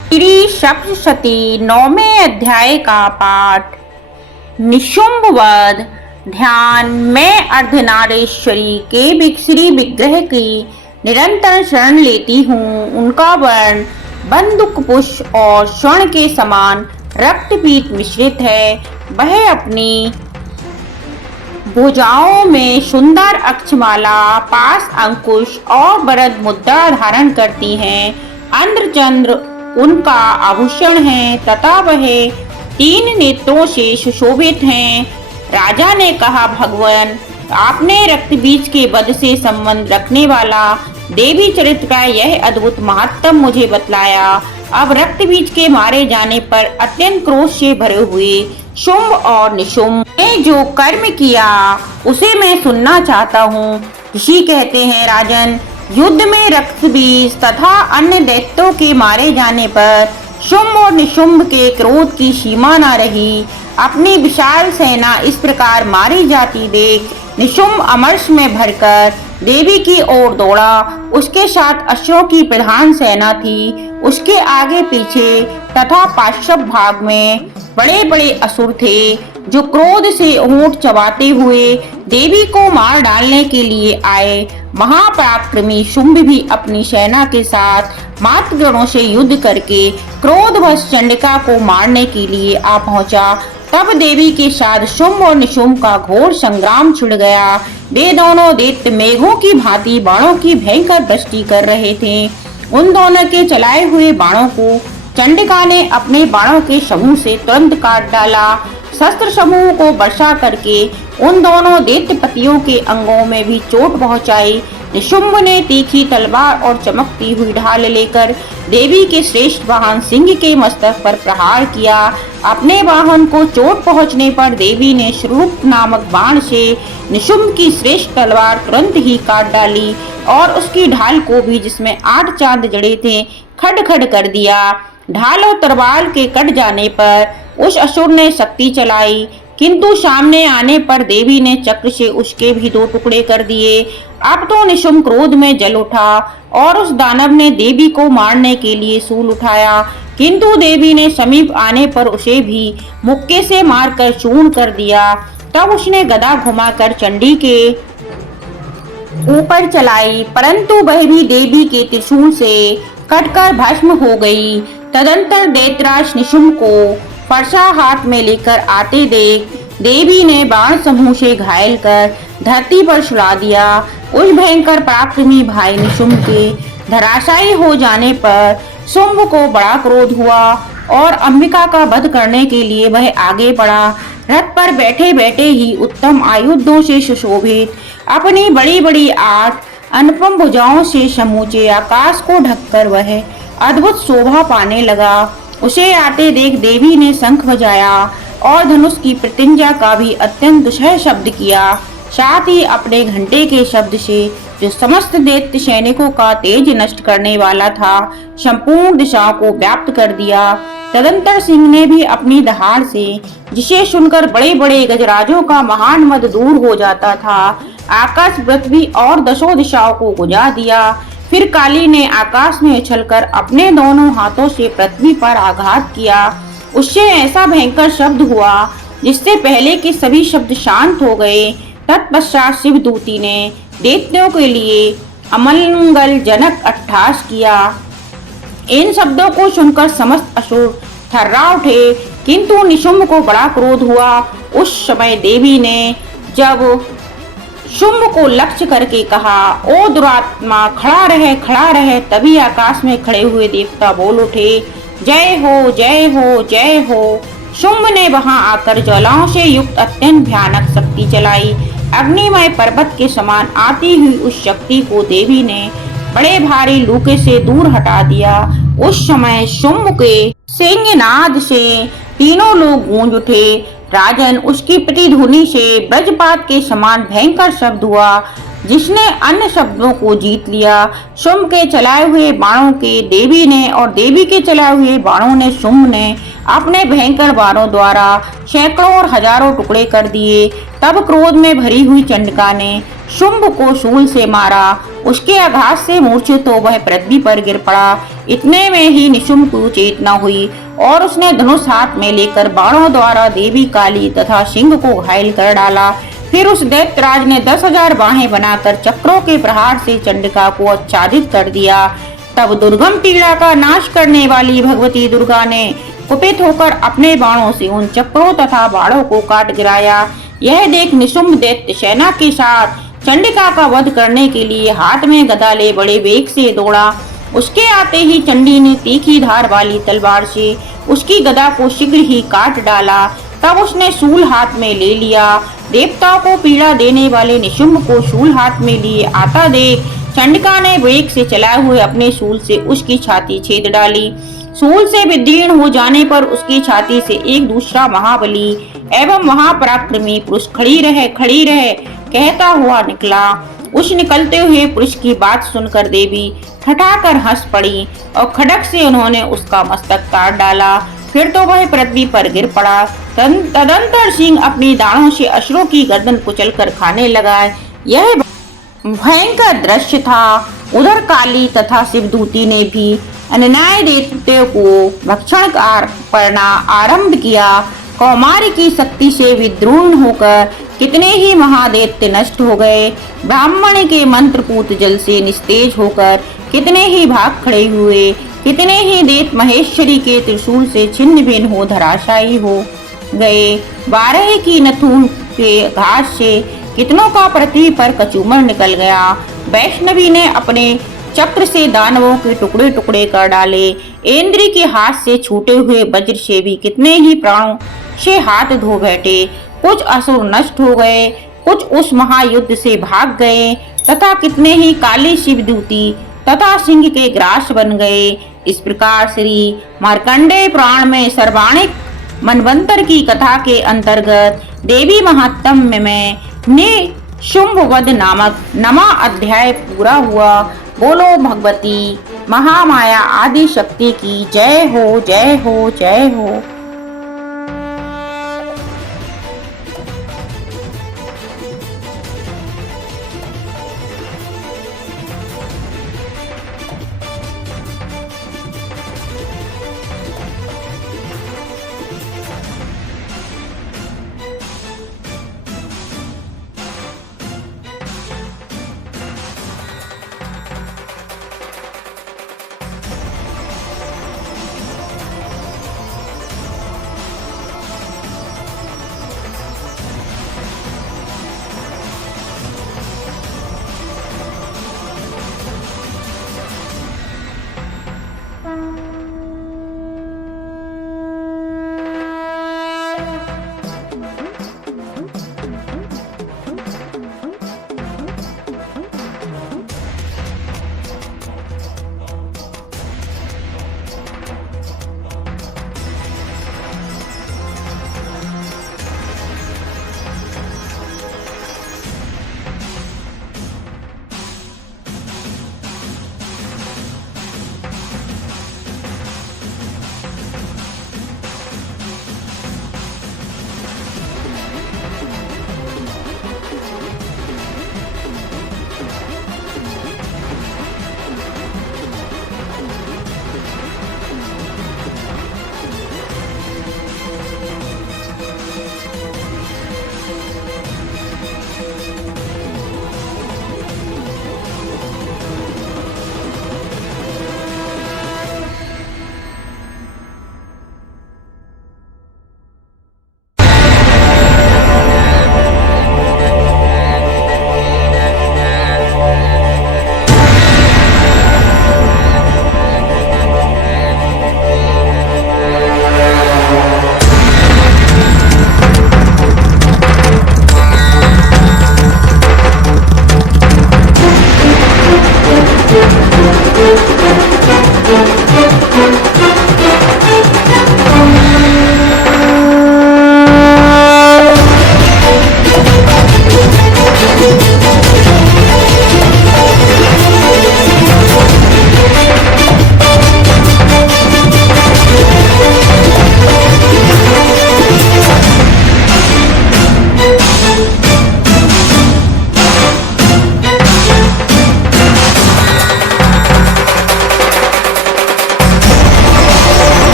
श्री सप्तशती 9वें अध्याय का पाठ। निशुंभ वध। ध्यान। मैं अर्धनारीश्वरी के श्री विग्रह की निरंतर शरण लेती हूँ। उनका वर्ण बंदूक पुष्प और स्वर्ण के समान रक्तपीत मिश्रित है। वह अपनी भुजाओं में सुंदर अक्षमाला, पास अंकुश और वरद मुद्रा धारण करती हैं। इंद्रचंद्र उनका आभूषण है तथा वह 3 नेत्रों से सुशोभित हैं। राजा ने कहा, भगवान, आपने रक्तबीज के वध से संबंध रखने वाला देवी चरित्र का यह अद्भुत महात्म मुझे बतलाया। अब रक्तबीज के मारे जाने पर अत्यंत क्रोध से भरे हुए शुंभ और निशुंभ ने जो कर्म किया उसे मैं सुनना चाहता हूँ। ऋषि कहते हैं, राजन, युद्ध में रक्तबीज तथा अन्य दैत्यों के मारे जाने पर शुंभ और निशुंभ के क्रोध की सीमा न रही। अपनी विशाल सेना इस प्रकार मारी जाती देख निशुंभ अमर्ष में भरकर देवी की ओर दौड़ा। उसके साथ अश्वों की प्रधान सेना थी। उसके आगे पीछे तथा पार्श्व भाग में बड़े बड़े असुर थे जो क्रोध से ऊंट चबाते हुए देवी को मार डालने के लिए आए। महापराक्रमी शुंभ भी अपनी सेना के साथ मातृगणों से युद्ध करके क्रोधवश चंडिका को मारने के लिए आ पहुंचा। तब देवी के साथ शुंभ और निशुंभ का घोर संग्राम छिड़ गया। वे दोनों दैत्य मेघों की भांति बाणों की भयंकर वृष्टि कर रहे थे। उन दोनों के चलाए हुए बाणों को चंडिका ने अपने बाणों के समूह से तुरंत काट डाला। शस्त्र समूह को वर्षा करके उन दोनों दैत्यपतियों के अंगों में भी चोट पहुंचाई। निशुंभ ने तीखी तलवार और चमकती हुई ढाल लेकर देवी के श्रेष्ठ वाहन सिंह के मस्तक पर प्रहार किया। अपने वाहन को चोट पहुंचने पर देवी ने श्रूप नामक बाण से निशुंभ की श्रेष्ठ तलवार तुरंत ही काट डाली और उसकी ढाल को भी, जिसमें 8 चांद जड़े थे, खड खड कर दिया। ढाल और तलवार के कट जाने पर उस असुर ने शक्ति चलाई, किंतु सामने आने पर देवी ने चक्र से उसके भी 2 टुकड़े कर दिए। अब तो निशुंभ क्रोध में जल उठा और उस दानव ने देवी को मारने के लिए शूल उठाया, किंतु देवी ने समीप आने पर उसे भी मुक्के से मारकर चूर्ण कर दिया। तब उसने गदा घुमाकर चंडी के ऊपर चलाई, परंतु वह भी देवी के त्रिशूल से कटकर भस्म हो गई। तदंतर दैत्यराज निशुंभ को फरसा हाथ में लेकर आते देख देवी ने बाण समूह से घायल कर धरती पर सुला दिया। उस भयंकर पराक्रमी भाई निशुंभ के धराशायी हो जाने पर शुंभ को बड़ा क्रोध हुआ और अंबिका का वध करने के लिए वह आगे बढ़ा। रथ पर बैठे बैठे ही उत्तम आयुधों से सुशोभित अपनी बड़ी बड़ी 8 अनुपम भुजाओं से समूचे आकाश को ढककर वह अद्भुत शोभा पाने लगा। उसे आते देख देवी ने शंख बजाया और धनुष की प्रतिज्ञा का भी अत्यंत दुस्सह शब्द किया। साथ ही अपने घंटे के शब्द से, जो समस्त दैत्य सैनिकों का तेज नष्ट करने वाला था, संपूर्ण दिशाओं को व्याप्त कर दिया। तदंतर सिंह ने भी अपनी दहाड़ से, जिसे सुनकर बड़े बड़े गजराजों का महान मद दूर हो जाता था, आकाश, पृथ्वी और 10 दिशाओं को गुजा दिया। फिर काली ने आकाश में उछलकर अपने दोनों हाथों से पृथ्वी पर आघात किया। उससे ऐसा भयंकर शब्द हुआ जिससे पहले के सभी शब्द शांत हो गए। तत्पश्चात शिवदूती ने दैत्यों के लिए अमंगलजनक अट्टहास किया। इन शब्दों को सुनकर समस्त असुर थर्रा उठे, किंतु निशुंभ को बड़ा क्रोध हुआ। उस समय देवी ने जब शुंभ को लक्ष्य करके कहा, ओ दुरात्मा, खड़ा रहे। तभी आकाश में खड़े हुए देवता बोल उठे, जय हो, जय हो, जय हो। शुंभ ने वहां आकर ज्वालाओं से युक्त अत्यंत भयानक शक्ति चलाई। अग्निमय पर्वत के समान आती हुई उस शक्ति को देवी ने बड़े भारी लूके से दूर हटा दिया। उस समय शुंभ के सिंहनाद से तीनों लोग गूंज उठे। राजन, उसकी प्रतिध्वनि से वज्रपात के समान भयंकर शब्द हुआ, जिसने अन्य शब्दों को जीत लिया। शुंभ के चलाए हुए बाणों के देवी ने और देवी के चलाए हुए बाणों ने शुंभ ने अपने भयंकर बाणों द्वारा सैकड़ों और हजारों टुकड़े कर दिए। तब क्रोध में भरी हुई चंडिका ने शुंभ को शूल से मारा। उसके आघात से मूर्छित तो वह पृथ्वी पर गिर पड़ा। इतने में ही निशुंभ को चेतना हुई और उसने धनुष हाथ में लेकर बाणों द्वारा देवी, काली तथा सिंह को घायल कर डाला। फिर उस दैत्यराज ने 10,000 बाहें बनाकर चक्रों के प्रहार से चंडिका को आच्छादित कर दिया। तब दुर्गम पीड़ा का नाश करने वाली भगवती दुर्गा ने कुपित होकर अपने बाणों से उन चक्रों तथा बाणों को काट गिराया। यह देख निशुंभ दैत्य सेना के साथ चंडिका का वध करने के लिए हाथ में गदा ले बड़े वेग से दौड़ा। उसके आते ही चंडी ने तीखी धार वाली तलवार से उसकी गदा को शीघ्र ही काट डाला। तब उसने शूल हाथ में ले लिया। देवताओं को पीड़ा देने वाले निशुंभ को शूल हाथ में लिए आता देख चंडिका ने वेग से चलाए हुए अपने शूल से उसकी छाती छेद डाली। शूल से विदीर्ण हो जाने पर उसकी छाती से एक दूसरा महाबली एवं महापराक्रमी पुरुष खड़ी रहे कहता हुआ निकला। उस निकलते हुए पुरुष की बात सुनकर देवी ठठाकर हंस पड़ी और खड़क से उन्होंने उसका मस्तक काट डाला। फिर तो वह पृथ्वी पर गिर पड़ा। तदंतर सिंह अपनी दाढ़ों से असुरों की गर्दन कुचलकर खाने लगा। यह भयंकर दृश्य था। उधर काली तथा शिवदूती ने भी अन्याय दैत्य को भक्षण करना आरंभ किया। कौमारी की शक्ति से विद्रोह होकर कितने ही महादैत्य नष्ट हो गए। ब्राह्मण के मंत्रपूत जल से निस्तेज होकर कितने ही भाग खड़े हुए। कितने ही दैत्य महेश्वरी के त्रिशूल से छिन्न भिन्न हो धराशायी हो गए। 12 की नथुन के घास से कितनों का पृथ्वी पर कचूमर निकल गया। वैष्णवी ने अपने चक्र से दानवों के टुकड़े टुकड़े कर डाले। इंद्र के हाथ से छूटे हुए वज्र से भी कितने ही प्राणों से हाथ धो बैठे। कुछ असुर नष्ट हो गए, कुछ उस महायुद्ध से भाग गए तथा कितने ही काली शिवदूती तथा सिंह के ग्रास बन गए। इस प्रकार श्री मार्कंडेय पुराण में सर्वाणिक मनवंतर की कथा के अंतर्गत देवी महात्म्य में निशुंभवध नामक 9वां अध्याय पूरा हुआ। बोलो भगवती महामाया आदि शक्ति की जय हो, जय हो, जय हो।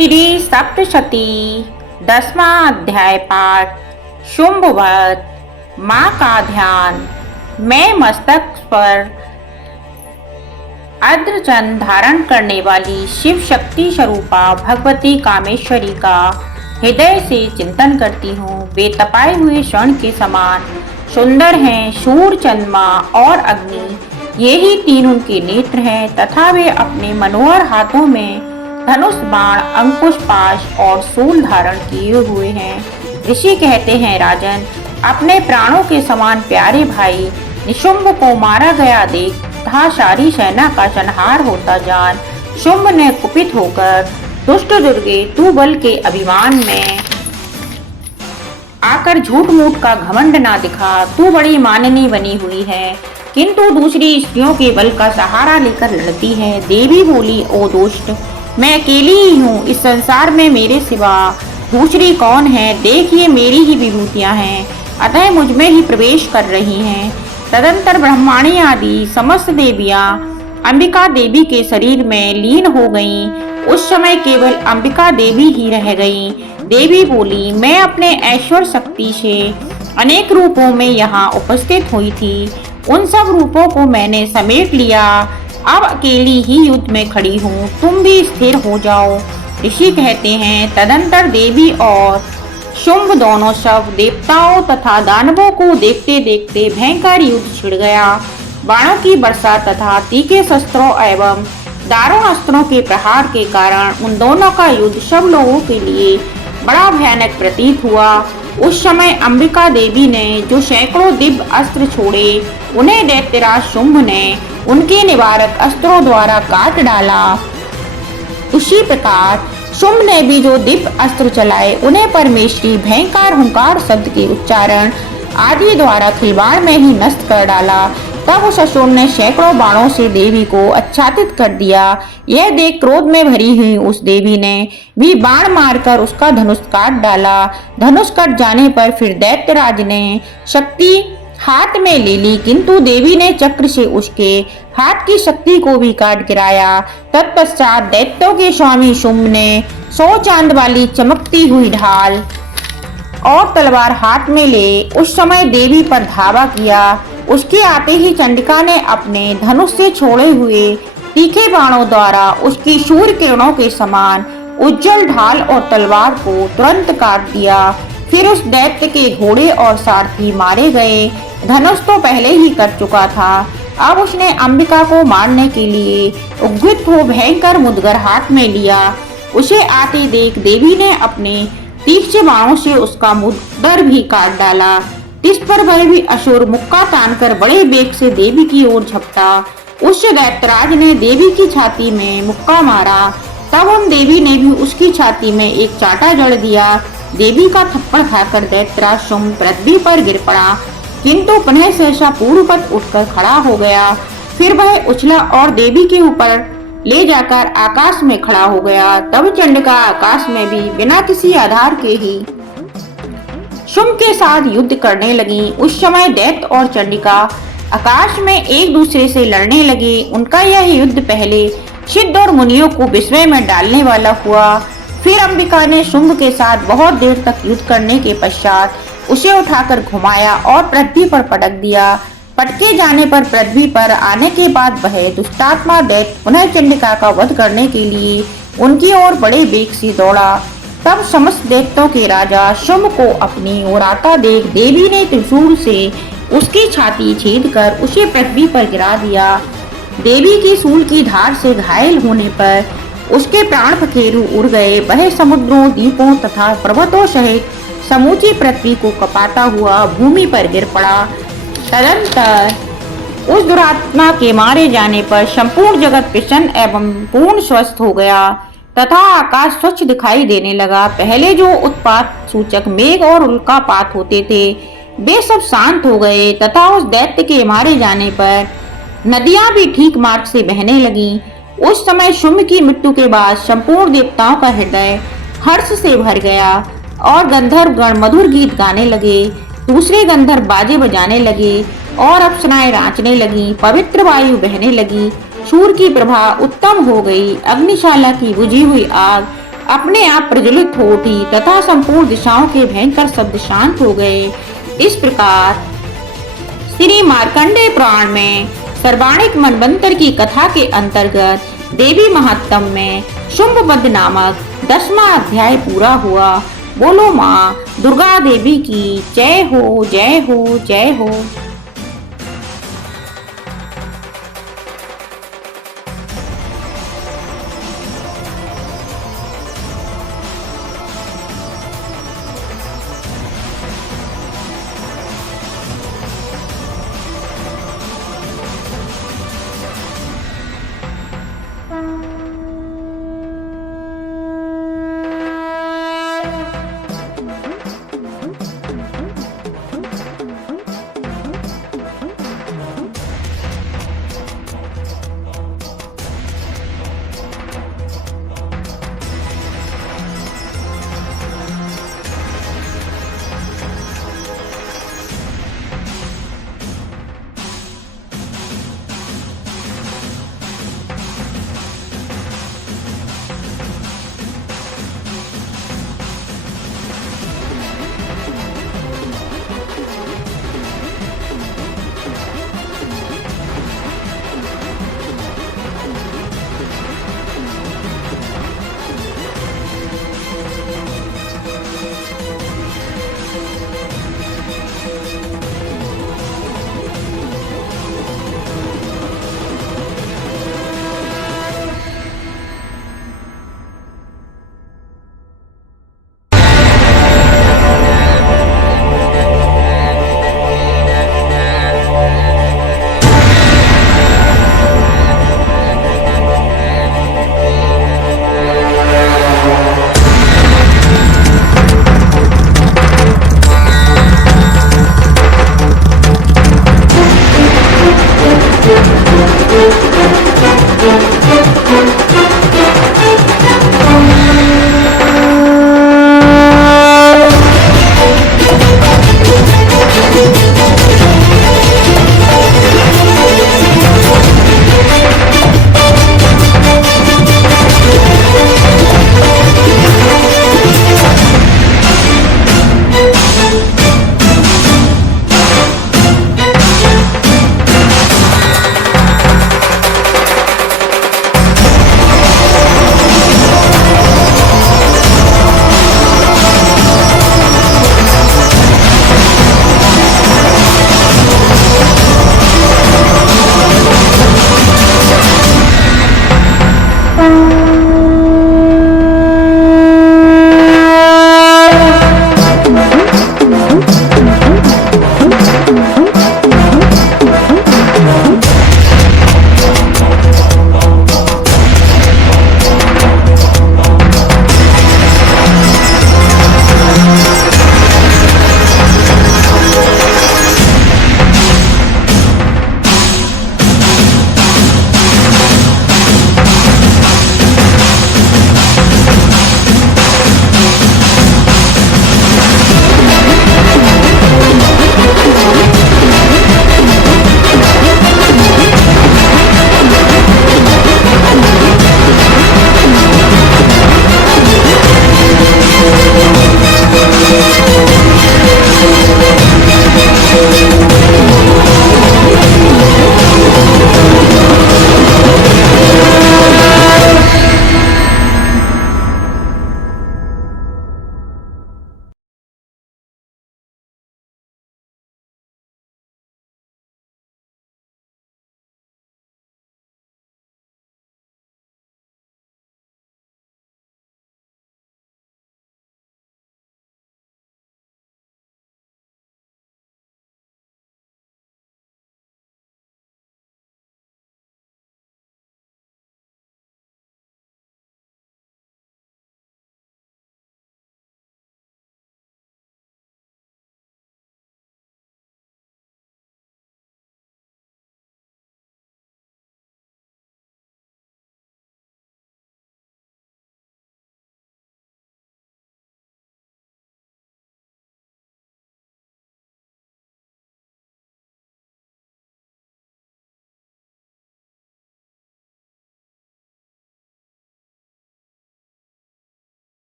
श्री सप्तशती 10वां अध्याय पाठ। शुंभवत। माँ का ध्यान। मैं मस्तक पर अर्धचंद्र धारण करने वाली शिव शक्ति स्वरूपा भगवती कामेश्वरी का हृदय से चिंतन करती हूँ। वे तपाए हुए स्वर्ण के समान सुंदर हैं। सूर्य, चंद्रमा और अग्नि ये ही तीन उनके नेत्र हैं तथा वे अपने मनोहर हाथों में धनुष, बाण, अंकुश, पाश और शूल धारण किए हुए हैं। ऋषि कहते हैं, राजन, अपने प्राणों के समान प्यारे भाई निशुंभ को मारा गया देख तथा सारी सेना का संहार होता जान शुंभ ने कुपित होकर, दुष्ट दुर्गे, तू बल के अभिमान में आकर झूठ मूठ का घमंड ना दिखा। तू बड़ी माननी बनी हुई है किंतु दूसरी स्त्रियों के बल का सहारा लेकर लड़ती है। देवी बोली, ओ दुष्ट, मैं अकेली ही हूँ। इस संसार में मेरे सिवा दूसरी कौन है? देखिए, मेरी ही विभूतियाँ हैं, अतः मुझ में ही प्रवेश कर रही हैं। तदंतर ब्रह्माणी आदि समस्त देवियाँ अंबिका देवी के शरीर में लीन हो गईं। उस समय केवल अंबिका देवी ही रह गईं। देवी बोली, मैं अपने ऐश्वर्य शक्ति से अनेक रूपों में यहाँ उपस्थित हुई थी। उन सब रूपों को मैंने समेट लिया। अब अकेली ही युद्ध में खड़ी हूँ, तुम भी स्थिर हो जाओ। ऋषि कहते हैं, तदंतर देवी और शुंभ दोनों सब देवताओं तथा दानवों को देखते देखते भयंकर युद्ध छिड़ गया। बाणों की वर्षा तथा तीखे शस्त्रों एवं दारुण अस्त्रों के प्रहार के कारण उन दोनों का युद्ध सब लोगों के लिए बड़ा भयानक प्रतीत हुआ। उस समय अंबिका देवी ने जो सैकड़ों दिव्य अस्त्र छोड़े, उन्हें दैत्यराज शुंभ ने उनके निवारक अस्त्रों द्वारा काट डाला। उसी प्रकार शुंभ ने भी जो दिव्य अस्त्र चलाए, उन्हें परमेश्वरी भयंकर हुंकार शब्द के उच्चारण आदि द्वारा खिलवाड़ में ही नष्ट कर डाला। तब उस असुर ने सैकड़ों बाणों से देवी को आच्छादित कर दिया। यह देख क्रोध में भरी हुई उस देवी ने भी बाण मारकर उसका धनुष काट डाला। धनुष कट जाने पर फिर दैत्यराज ने शक्ति हाथ में ले ली, किंतु देवी ने चक्र से उसके हाथ की शक्ति को भी काट गिराया। तत्पश्चात दैत्यों के स्वामी शुंभ ने 100 चांद वाली चमकती हुई ढाल और तलवार हाथ में ले उस समय देवी पर धावा किया। उसके आते ही चंडिका ने अपने धनुष से छोड़े हुए तीखे बाणों द्वारा उसकी सूर्य किरणों के समान उज्जवल ढाल और तलवार को तुरंत काट दिया। फिर उस दैत्य के घोड़े और सारथी मारे गए। धनुष तो पहले ही कर चुका था। अब उसने अंबिका को मारने के लिए उद्युक्त हो भयंकर मुदगर हाथ में लिया। उसे आते देख देवी ने अपने तीक्ष्ण बाणों से उसका मुदगर भी काट डाला। इस पर वह भी असुर मुक्का तानकर बड़े वेग से देवी की ओर झपटा। उस दैत्यराज ने देवी की छाती में मुक्का मारा। तब उन देवी ने भी उसकी छाती में एक चाटा जड़ दिया। देवी का थप्पड़ खाकर दैत्यराज शुंभ पृथ्वी पर गिर पड़ा, किंतु पुनः सहसा पूर्ववत उठकर खड़ा हो गया। फिर वह उछला और देवी के ऊपर ले जाकर आकाश में खड़ा हो गया। तब चंडिका आकाश में भी बिना किसी आधार के ही शुंभ के साथ युद्ध करने लगी। उस समय दैत्य और चंडिका आकाश में एक दूसरे से लड़ने लगे। उनका यह युद्ध पहले सिद्ध और मुनियों को विस्मय में डालने वाला हुआ। फिर अंबिका ने शुंभ के साथ बहुत देर तक युद्ध करने के पश्चात उसे उठाकर घुमाया और पृथ्वी पर पटक दिया। पटके जाने पर पृथ्वी पर आने के बाद वह दुष्टात्मा दैत्य पुनः चंडिका का वध करने के लिए उनकी ओर बड़े वेग से दौड़ा। तब समस्त दैत्यों के राजा शुंभ को अपनी ओर आता देख देवी ने त्रिशूल से उसकी छाती छेद कर उसे पृथ्वी पर गिरा दिया। देवी की शूल की धार से घायल होने पर उसके प्राण पखेरु उड़ गए। वह समुद्रों, द्वीपों तथा पर्वतों सहित समूची पृथ्वी को कपाता हुआ भूमि पर गिर पड़ा। तदंतर उस दुरात्मा के मारे जाने पर संपूर्ण जगत प्रसन्न एवं पूर्ण स्वस्थ हो गया तथा आकाश स्वच्छ दिखाई देने लगा। पहले जो उत्पात सूचक मेघ और उल्कापात होते थे, वे सब शांत हो गए तथा उस दैत्य के मारे जाने पर नदियां भी ठीक मार्ग से बहने लगीं। उस समय शुंभ की मृत्यु के बाद संपूर्ण देवताओं का हृदय हर्ष से भर गया और गंधर्व गण मधुर गीत गाने लगे। दूसरे गंधर्व बाजे बजाने लगे और अप्सराएं नाचने लगी। पवित्र वायु बहने लगी। सूर्य की प्रभा उत्तम हो गई। अग्निशाला की बुझी हुई आग अपने आप प्रज्वलित हो उठी तथा संपूर्ण दिशाओं के भयंकर शब्द शांत हो गए। इस प्रकार श्री मार्कंडेय पुराण में सर्वाणिक मनवंतर की कथा के अंतर्गत देवी महात्म में शुंभवध नामक 10वां अध्याय पूरा हुआ। बोलो माँ दुर्गा देवी की जय हो, जय हो, जय हो।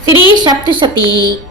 श्री सप्तशती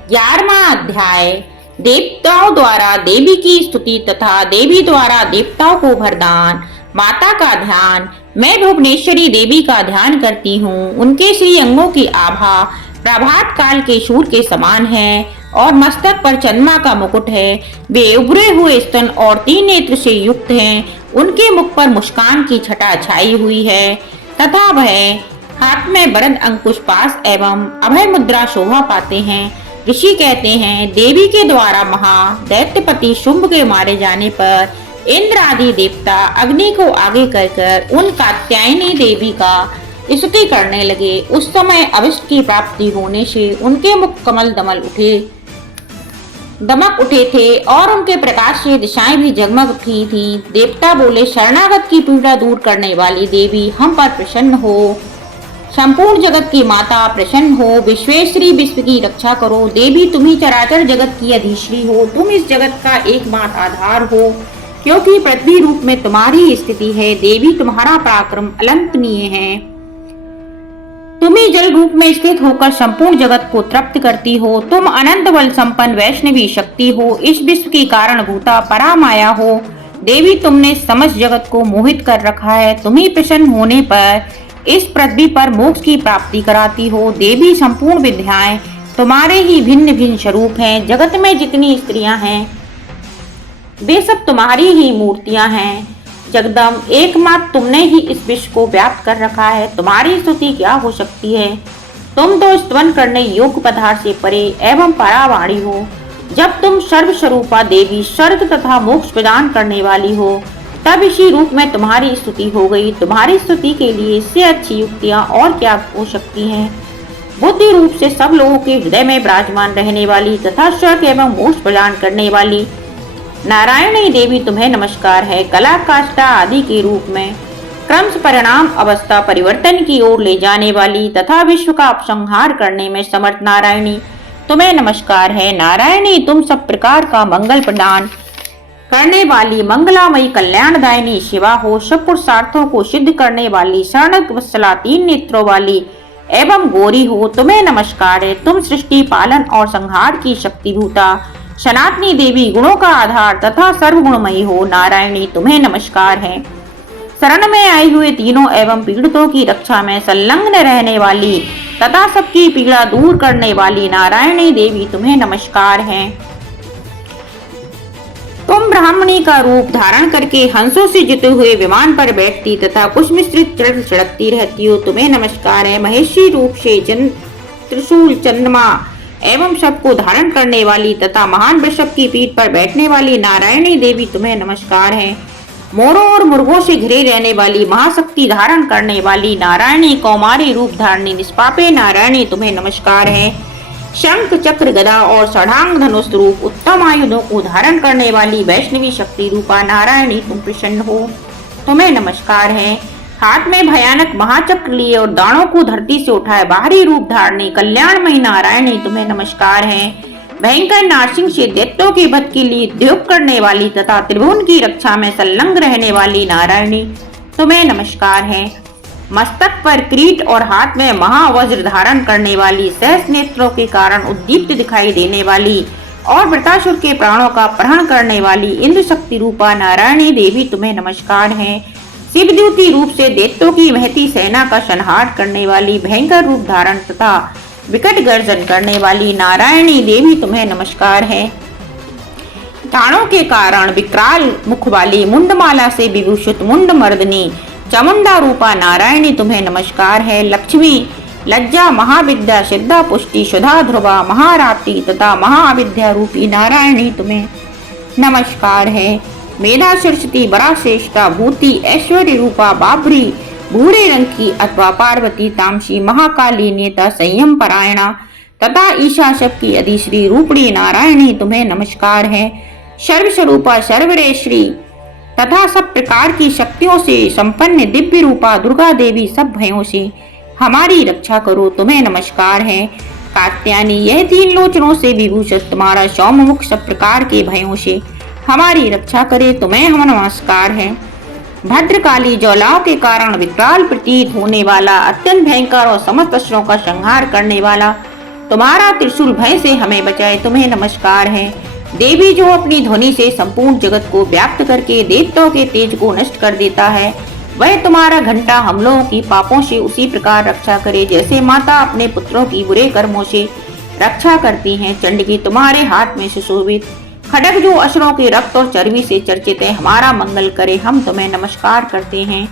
11वां अध्याय। देवताओं द्वारा देवी की स्तुति तथा देवी द्वारा देवताओं को वरदान। माता का ध्यान। मैं भुवनेश्वरी देवी का ध्यान करती हूँ। उनके श्री अंगों की आभा प्रभात काल के सूर्य के समान है और मस्तक पर चंद्रमा का मुकुट है। वे उभरे हुए स्तन और 3 नेत्र से युक्त हैं। उनके मुख पर मुस्कान की छटा छाई हुई है तथा वह हाथ में वरद अंकुश पास एवं अभय मुद्रा शोभा पाते हैं। ऋषि कहते हैं, देवी के द्वारा महा दैत्यपति शुंभ के मारे जाने पर इंद्र आदि देवता अग्नि को आगे कर उन कात्यायनी देवी का स्तुति करने लगे। उस समय अभिष्ट की प्राप्ति होने से उनके मुख कमल दमक उठे थे और उनके प्रकाश से दिशाएं भी जगमग उठी थी। देवता बोले, शरणागत की पीड़ा दूर करने वाली देवी हम पर प्रसन्न हो। संपूर्ण जगत की माता प्रसन्न हो। विश्वेश्वरी विश्व की रक्षा करो। देवी तुम ही चराचर जगत की अधीश्वरी हो। तुम इस जगत का एकमात्र आधार हो, क्योंकि पृथ्वी रूप में तुम्हारी स्थिति है। देवी तुम्हारा पराक्रम अलंकनीय है। तुम ही जल रूप में स्थित होकर संपूर्ण जगत को तृप्त करती हो। तुम अनंत बल संपन्न वैष्णवी शक्ति हो। इस विश्व की कारण भूता परामाया हो। देवी तुमने समस्त जगत को मोहित कर रखा है। तुम्ही प्रसन्न होने पर इस पृथ्वी पर मोक्ष की प्राप्ति कराती हो। देवी संपूर्ण विद्याएं तुम्हारे ही भिन्न भिन्न स्वरूप हैं। जगत में जितनी स्त्रियां हैं वे सब तुम्हारी ही मूर्तियां हैं। जगदम्ब एकमात्र तुमने ही इस विश्व को व्याप्त कर रखा है। तुम्हारी स्तुति क्या हो सकती है। तुम तो स्तवन करने योग्य पदार्थ से परे एवं परावाणी हो। जब तुम सर्वस्वरूपा देवी स्वर्ग तथा मोक्ष प्रदान करने वाली हो, तब इसी रूप में तुम्हारी स्तुति हो गई। तुम्हारी स्तुति के लिए इससे अच्छी युक्तियां और क्या हो सकती हैं। बुद्धि रूप से सब लोगों के हृदय में विराजमान रहने वाली तथा स्वर्ग एवं मोक्ष प्रदान करने वाली नारायणी देवी तुम्हें नमस्कार है। कला काष्ठा आदि के रूप में क्रम परिणाम अवस्था परिवर्तन की ओर ले जाने वाली तथा विश्व का उपसंहार करने में समर्थ नारायणी तुम्हें नमस्कार है। नारायणी तुम सब प्रकार का मंगल प्रदान करने वाली मंगलामयी कल्याणदायिनी शिवा हो। सब पुरुषार्थों को सिद्ध करने वाली शरण वत्सला 3 नेत्रों वाली एवं गौरी हो। तुम्हें नमस्कार है। तुम सृष्टि पालन और संहार की शक्ति भूता सनातनी देवी गुणों का आधार तथा सर्वगुणमयी हो। नारायणी तुम्हें नमस्कार है। शरण में आए हुए तीनों एवं पीड़ितों की रक्षा में संलग्न रहने वाली तथा सबकी पीड़ा दूर करने वाली नारायणी देवी तुम्हें नमस्कार है। तुम ब्राह्मणी का रूप धारण करके हंसों से जुटे हुए विमान पर बैठती तथा कुछ मिश्रित छिड़कती रहती हो। तुम्हें नमस्कार है। महेशी रूप से त्रिशूल चंद्रमा एवं सबको धारण करने वाली तथा महान वृषभ की पीठ पर बैठने वाली नारायणी देवी तुम्हें नमस्कार है। मोरों और मुर्गों से घिरे रहने वाली महाशक्ति धारण करने वाली नारायणी कौमारी रूप धारणी निष्पापे नारायणी तुम्हें नमस्कार है। शंख चक्र गदा और सढ़ांग धनुष रूप उत्तम आयुधों को धारण करने वाली वैष्णवी शक्ति रूपा नारायणी तुम प्रसन्न हो। तुम्हें नमस्कार है। हाथ में भयानक महाचक्र लिए और दानों को धरती से उठाए बाहरी रूप धारणी कल्याणमयी नारायणी तुम्हें नमस्कार है। भयंकर नारसिंह से दैत्यों के वध के लिए उद्योग करने वाली तथा त्रिभुवन की रक्षा में संलग्न रहने वाली नारायणी तुम्हें नमस्कार है। मस्तक पर किरीट और हाथ में महावज्र धारण करने वाली सहस्त्र नेत्रों के कारण उद्दीप्त दिखाई देने वाली और वृतासुर के प्राणों का अपहरण करने वाली इंद्र शक्ति रूपा नारायणी देवी तुम्हें नमस्कार है। शिवद्युति रूप से दैत्यों की महती सेना का संहार करने वाली भयंकर रूप धारण तथा विकट गर्जन करने वाली नारायणी देवी तुम्हें नमस्कार है। ताड़ों के कारण विकराल मुख वाली मुंडमाला से विभूषित मुंड मर्दनी चामुंडा रूपा नारायणी तुम्हें नमस्कार है। लक्ष्मी लज्जा महाविद्या सिद्धा पुष्टि सुधा ध्रुवा महारात्रि तथा महाविद्या रूपी नारायणी तुम्हें नमस्कार है। मेधा सरस्वती बड़ा श्रेष्ठा भूति ऐश्वर्य रूपा बाबरी भूरे रंग की अथवा पार्वती तामसी महाकाली नेता संयम परायणा तथा ईशा शब की अधिश्री रूपणी नारायणी तुम्हें नमस्कार है। सर्वस्वरूपा सर्वरेश्वरी तथा सब प्रकार की शक्तियों से संपन्न दिव्य रूपा दुर्गा देवी सब भयों से हमारी रक्षा करो। तुम्हें नमस्कार है। कात्यायनी यह 3 लोचनों से विभूषित तुम्हारा सौम्यमुख सब प्रकार के भयों से हमारी रक्षा करे। तुम्हें हम नमस्कार है। भद्रकाली ज्वालाओं के कारण विकराल प्रतीत होने वाला अत्यंत भयंकर और समस्त असुरों का संहार करने वाला तुम्हारा त्रिशूल भय से हमें बचाए, तुम्हें नमस्कार है। देवी जो अपनी ध्वनि से संपूर्ण जगत को व्याप्त करके देवताओं के तेज को नष्ट कर देता है, वह तुम्हारा घंटा हम लोगों की पापों से उसी प्रकार रक्षा करे जैसे माता अपने पुत्रों की बुरे कर्मों से रक्षा करती हैं। चंडिके तुम्हारे हाथ में सुशोभित खड्ग जो असुरों के रक्त और चर्बी से चर्चित है, हमारा मंगल करे, हम तुम्हें नमस्कार करते हैं।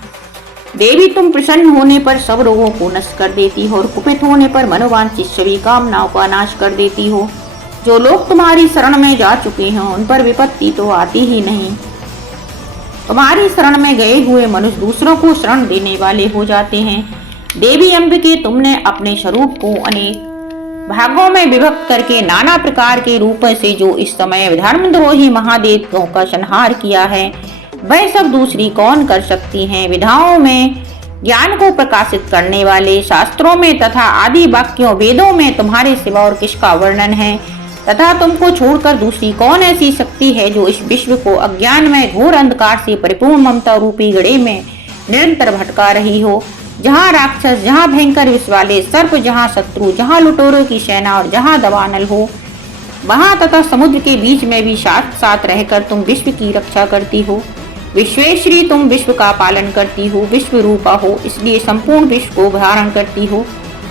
देवी तुम प्रसन्न होने पर सब रोगों को नष्ट कर देती हो और कुपित होने पर मनोवांछित सभी कामनाओं का नाश कर देती हो। जो लोग तुम्हारी शरण में जा चुके हैं उन पर विपत्ति तो आती ही नहीं। तुम्हारी शरण में गए हुए मनुष्य दूसरों को शरण देने वाले हो जाते हैं। देवी अम्बिके तुमने अपने स्वरूप को अनेक भागों में विभक्त करके नाना प्रकार के रूपों से जो इस समय धर्मद्रोही महादेवों का संहार किया है, वह सब दूसरी कौन कर सकती हैं। विधाओं में ज्ञान को प्रकाशित करने वाले शास्त्रों में तथा आदि वाक्यों वेदों में तुम्हारे सिवा और किसका वर्णन है, तथा तुमको छोड़कर दूसरी कौन ऐसी शक्ति है जो इस विश्व को अज्ञान में घोर अंधकार से परिपूर्ण ममता रूपी गड़े में निरंतर भटका रही हो। जहाँ राक्षस, जहाँ भयंकर विष वाले सर्प, जहाँ शत्रु, जहाँ लुटेरों की सेना और जहाँ दवानल हो, वहाँ तथा समुद्र के बीच में भी साथ साथ रहकर तुम विश्व की रक्षा करती हो। विश्वेश्वरी तुम विश्व का पालन करती हो, विश्व रूपा हो, इसलिए संपूर्ण विश्व को धारण करती हो।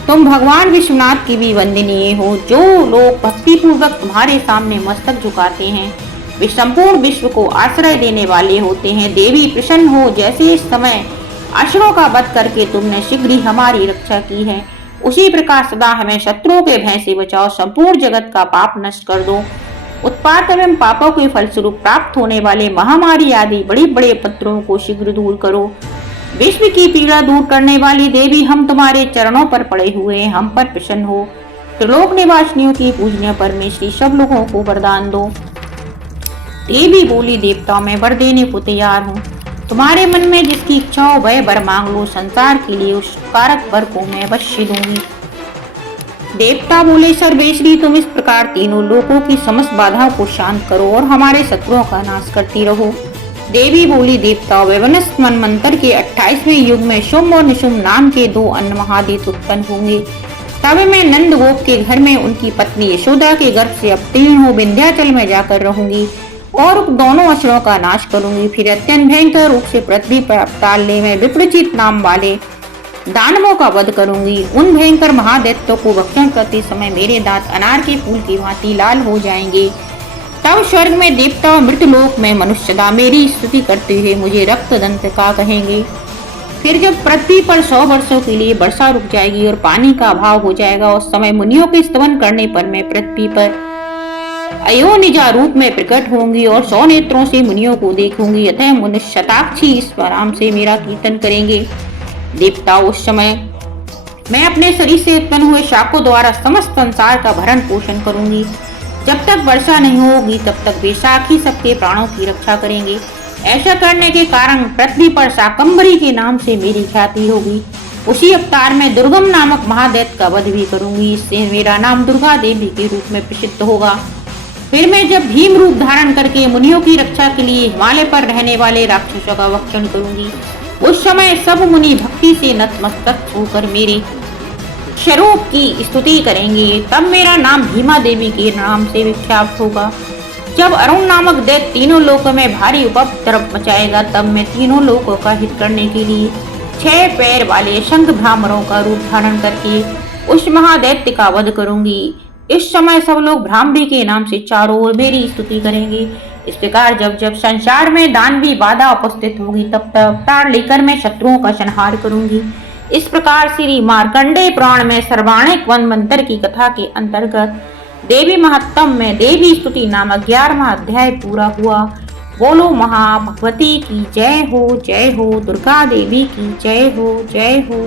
तुम भगवान विश्वनाथ की भी वंदनीय हो। जो लोग भक्ति पूर्वक तुम्हारे सामने मस्तक झुकाते हैं, वे संपूर्ण विश्व को आश्रय देने वाले होते हैं। देवी प्रसन्न हो, जैसे इस समय असुरों का वध करके तुमने शीघ्र ही हमारी रक्षा की है, उसी प्रकार सदा हमें शत्रुओं के भय से बचाओ। संपूर्ण जगत का पाप नष्ट कर दो। उत्पात एवं पापों के फलस्वरूप प्राप्त होने वाले महामारी आदि बड़े बड़े उपद्रवों को शीघ्र दूर करो। विश्व की पीड़ा दूर करने वाली देवी, हम तुम्हारे चरणों पर पड़े हुए हैं, हम पर प्रसन्न हो। त्रिलोक निवासिनियों की पूजनीय परमेश्वरी, सब लोगों को वरदान दो। देवी बोली, देवताओं में वर देने को तैयार हूँ। तुम्हारे मन में जिसकी इच्छा हो वह वर मांग लो, संसार के लिए उस कारक वर को मैं अवश्य दूंगी। देवता बोले, सर्वेश्वरी तुम इस प्रकार तीनों लोकों की समस्त बाधाओं को शांत करो और हमारे शत्रुओं का नाश करती रहो। देवी बोली, देवताओं, वैवनस्थ मनवंतर के 28वें युग में शुंभ और निशुंभ नाम के 2 अन्य महादेव उत्पन्न होंगे। तब मैं नंद गोप के घर में उनकी पत्नी यशोदा के गर्भ से अवतीर्ण हो विंध्याचल में जाकर रहूंगी और दोनों असुरों का नाश करूंगी। फिर अत्यंत भयंकर रूप से पृथ्वी पर अवतार ले मैं विप्रचित नाम वाले दानवों का वध करूंगी। उन भयंकर महादैत्यों को भक्षण करते समय मेरे दांत अनार के फूल की भांति लाल हो जाएंगे। तब स्वर्ग में देवता और मृतलोक में मनुष्य सदा मेरी स्तुति करते हुए मुझे रक्त दंत का कहेंगे। फिर जब पृथ्वी पर 100 वर्षों के लिए वर्षा रुक जाएगी और पानी का अभाव हो जाएगा, उस समय मुनियों के स्तवन करने पर मैं पृथ्वी पर अयोनिजा रूप में प्रकट होंगी और 100 नेत्रों से मुनियों को देखूंगी। अतः मनुष्य शताक्षी इस आराम से मेरा कीर्तन करेंगे। देवता, उस समय मैं अपने शरीर से उत्पन्न हुए शाकों द्वारा समस्त संसार का भरण पोषण करूंगी। जब तक वर्षा नहीं होगी तब तक वे शाक ही सबके प्राणों की रक्षा करेंगे। ऐसा करने के कारण पृथ्वी पर शाकंभरी के नाम से मेरी ख्याति होगी। उसी अवतार में दुर्गम नामक महादैत्य का वध भी करूंगी। इससे मेरा नाम दुर्गा देवी के रूप में प्रसिद्ध होगा। फिर मैं जब भीम रूप धारण करके मुनियों की रक्षा के लिए हिमालय पर रहने वाले राक्षसों का भक्षण करूंगी, उस समय सब मुनि भक्ति से नतमस्तक होकर मेरे स्वरूप की स्तुति करेंगे। तब मेरा नाम भीमा देवी के नाम से विख्यात होगा। जब अरुण नामक दैत्य तीनों लोकों में भारी उपद्रव मचाएगा, तब मैं तीनों लोकों का हित करने के लिए 6 पैर वाले शंख भ्रामरों का रूप धारण करके उस महादैत्य का वध करूंगी। इस समय सब लोग भ्रामरी के नाम से चारों ओर मेरी स्तुति करेंगे। इस प्रकार जब जब संसार में दानवी बाधा उपस्थित होगी, तब तब अवतार लेकर मैं शत्रुओं का संहार करूंगी। इस प्रकार श्री मार्कंडेय पुराण में सर्वाणिक वन मंत्र की कथा के अंतर्गत देवी महात्म में देवी स्तुति नामक 11वां अध्याय पूरा हुआ। बोलो महाभगवती की जय हो, जय हो, दुर्गा देवी की जय हो, जय हो।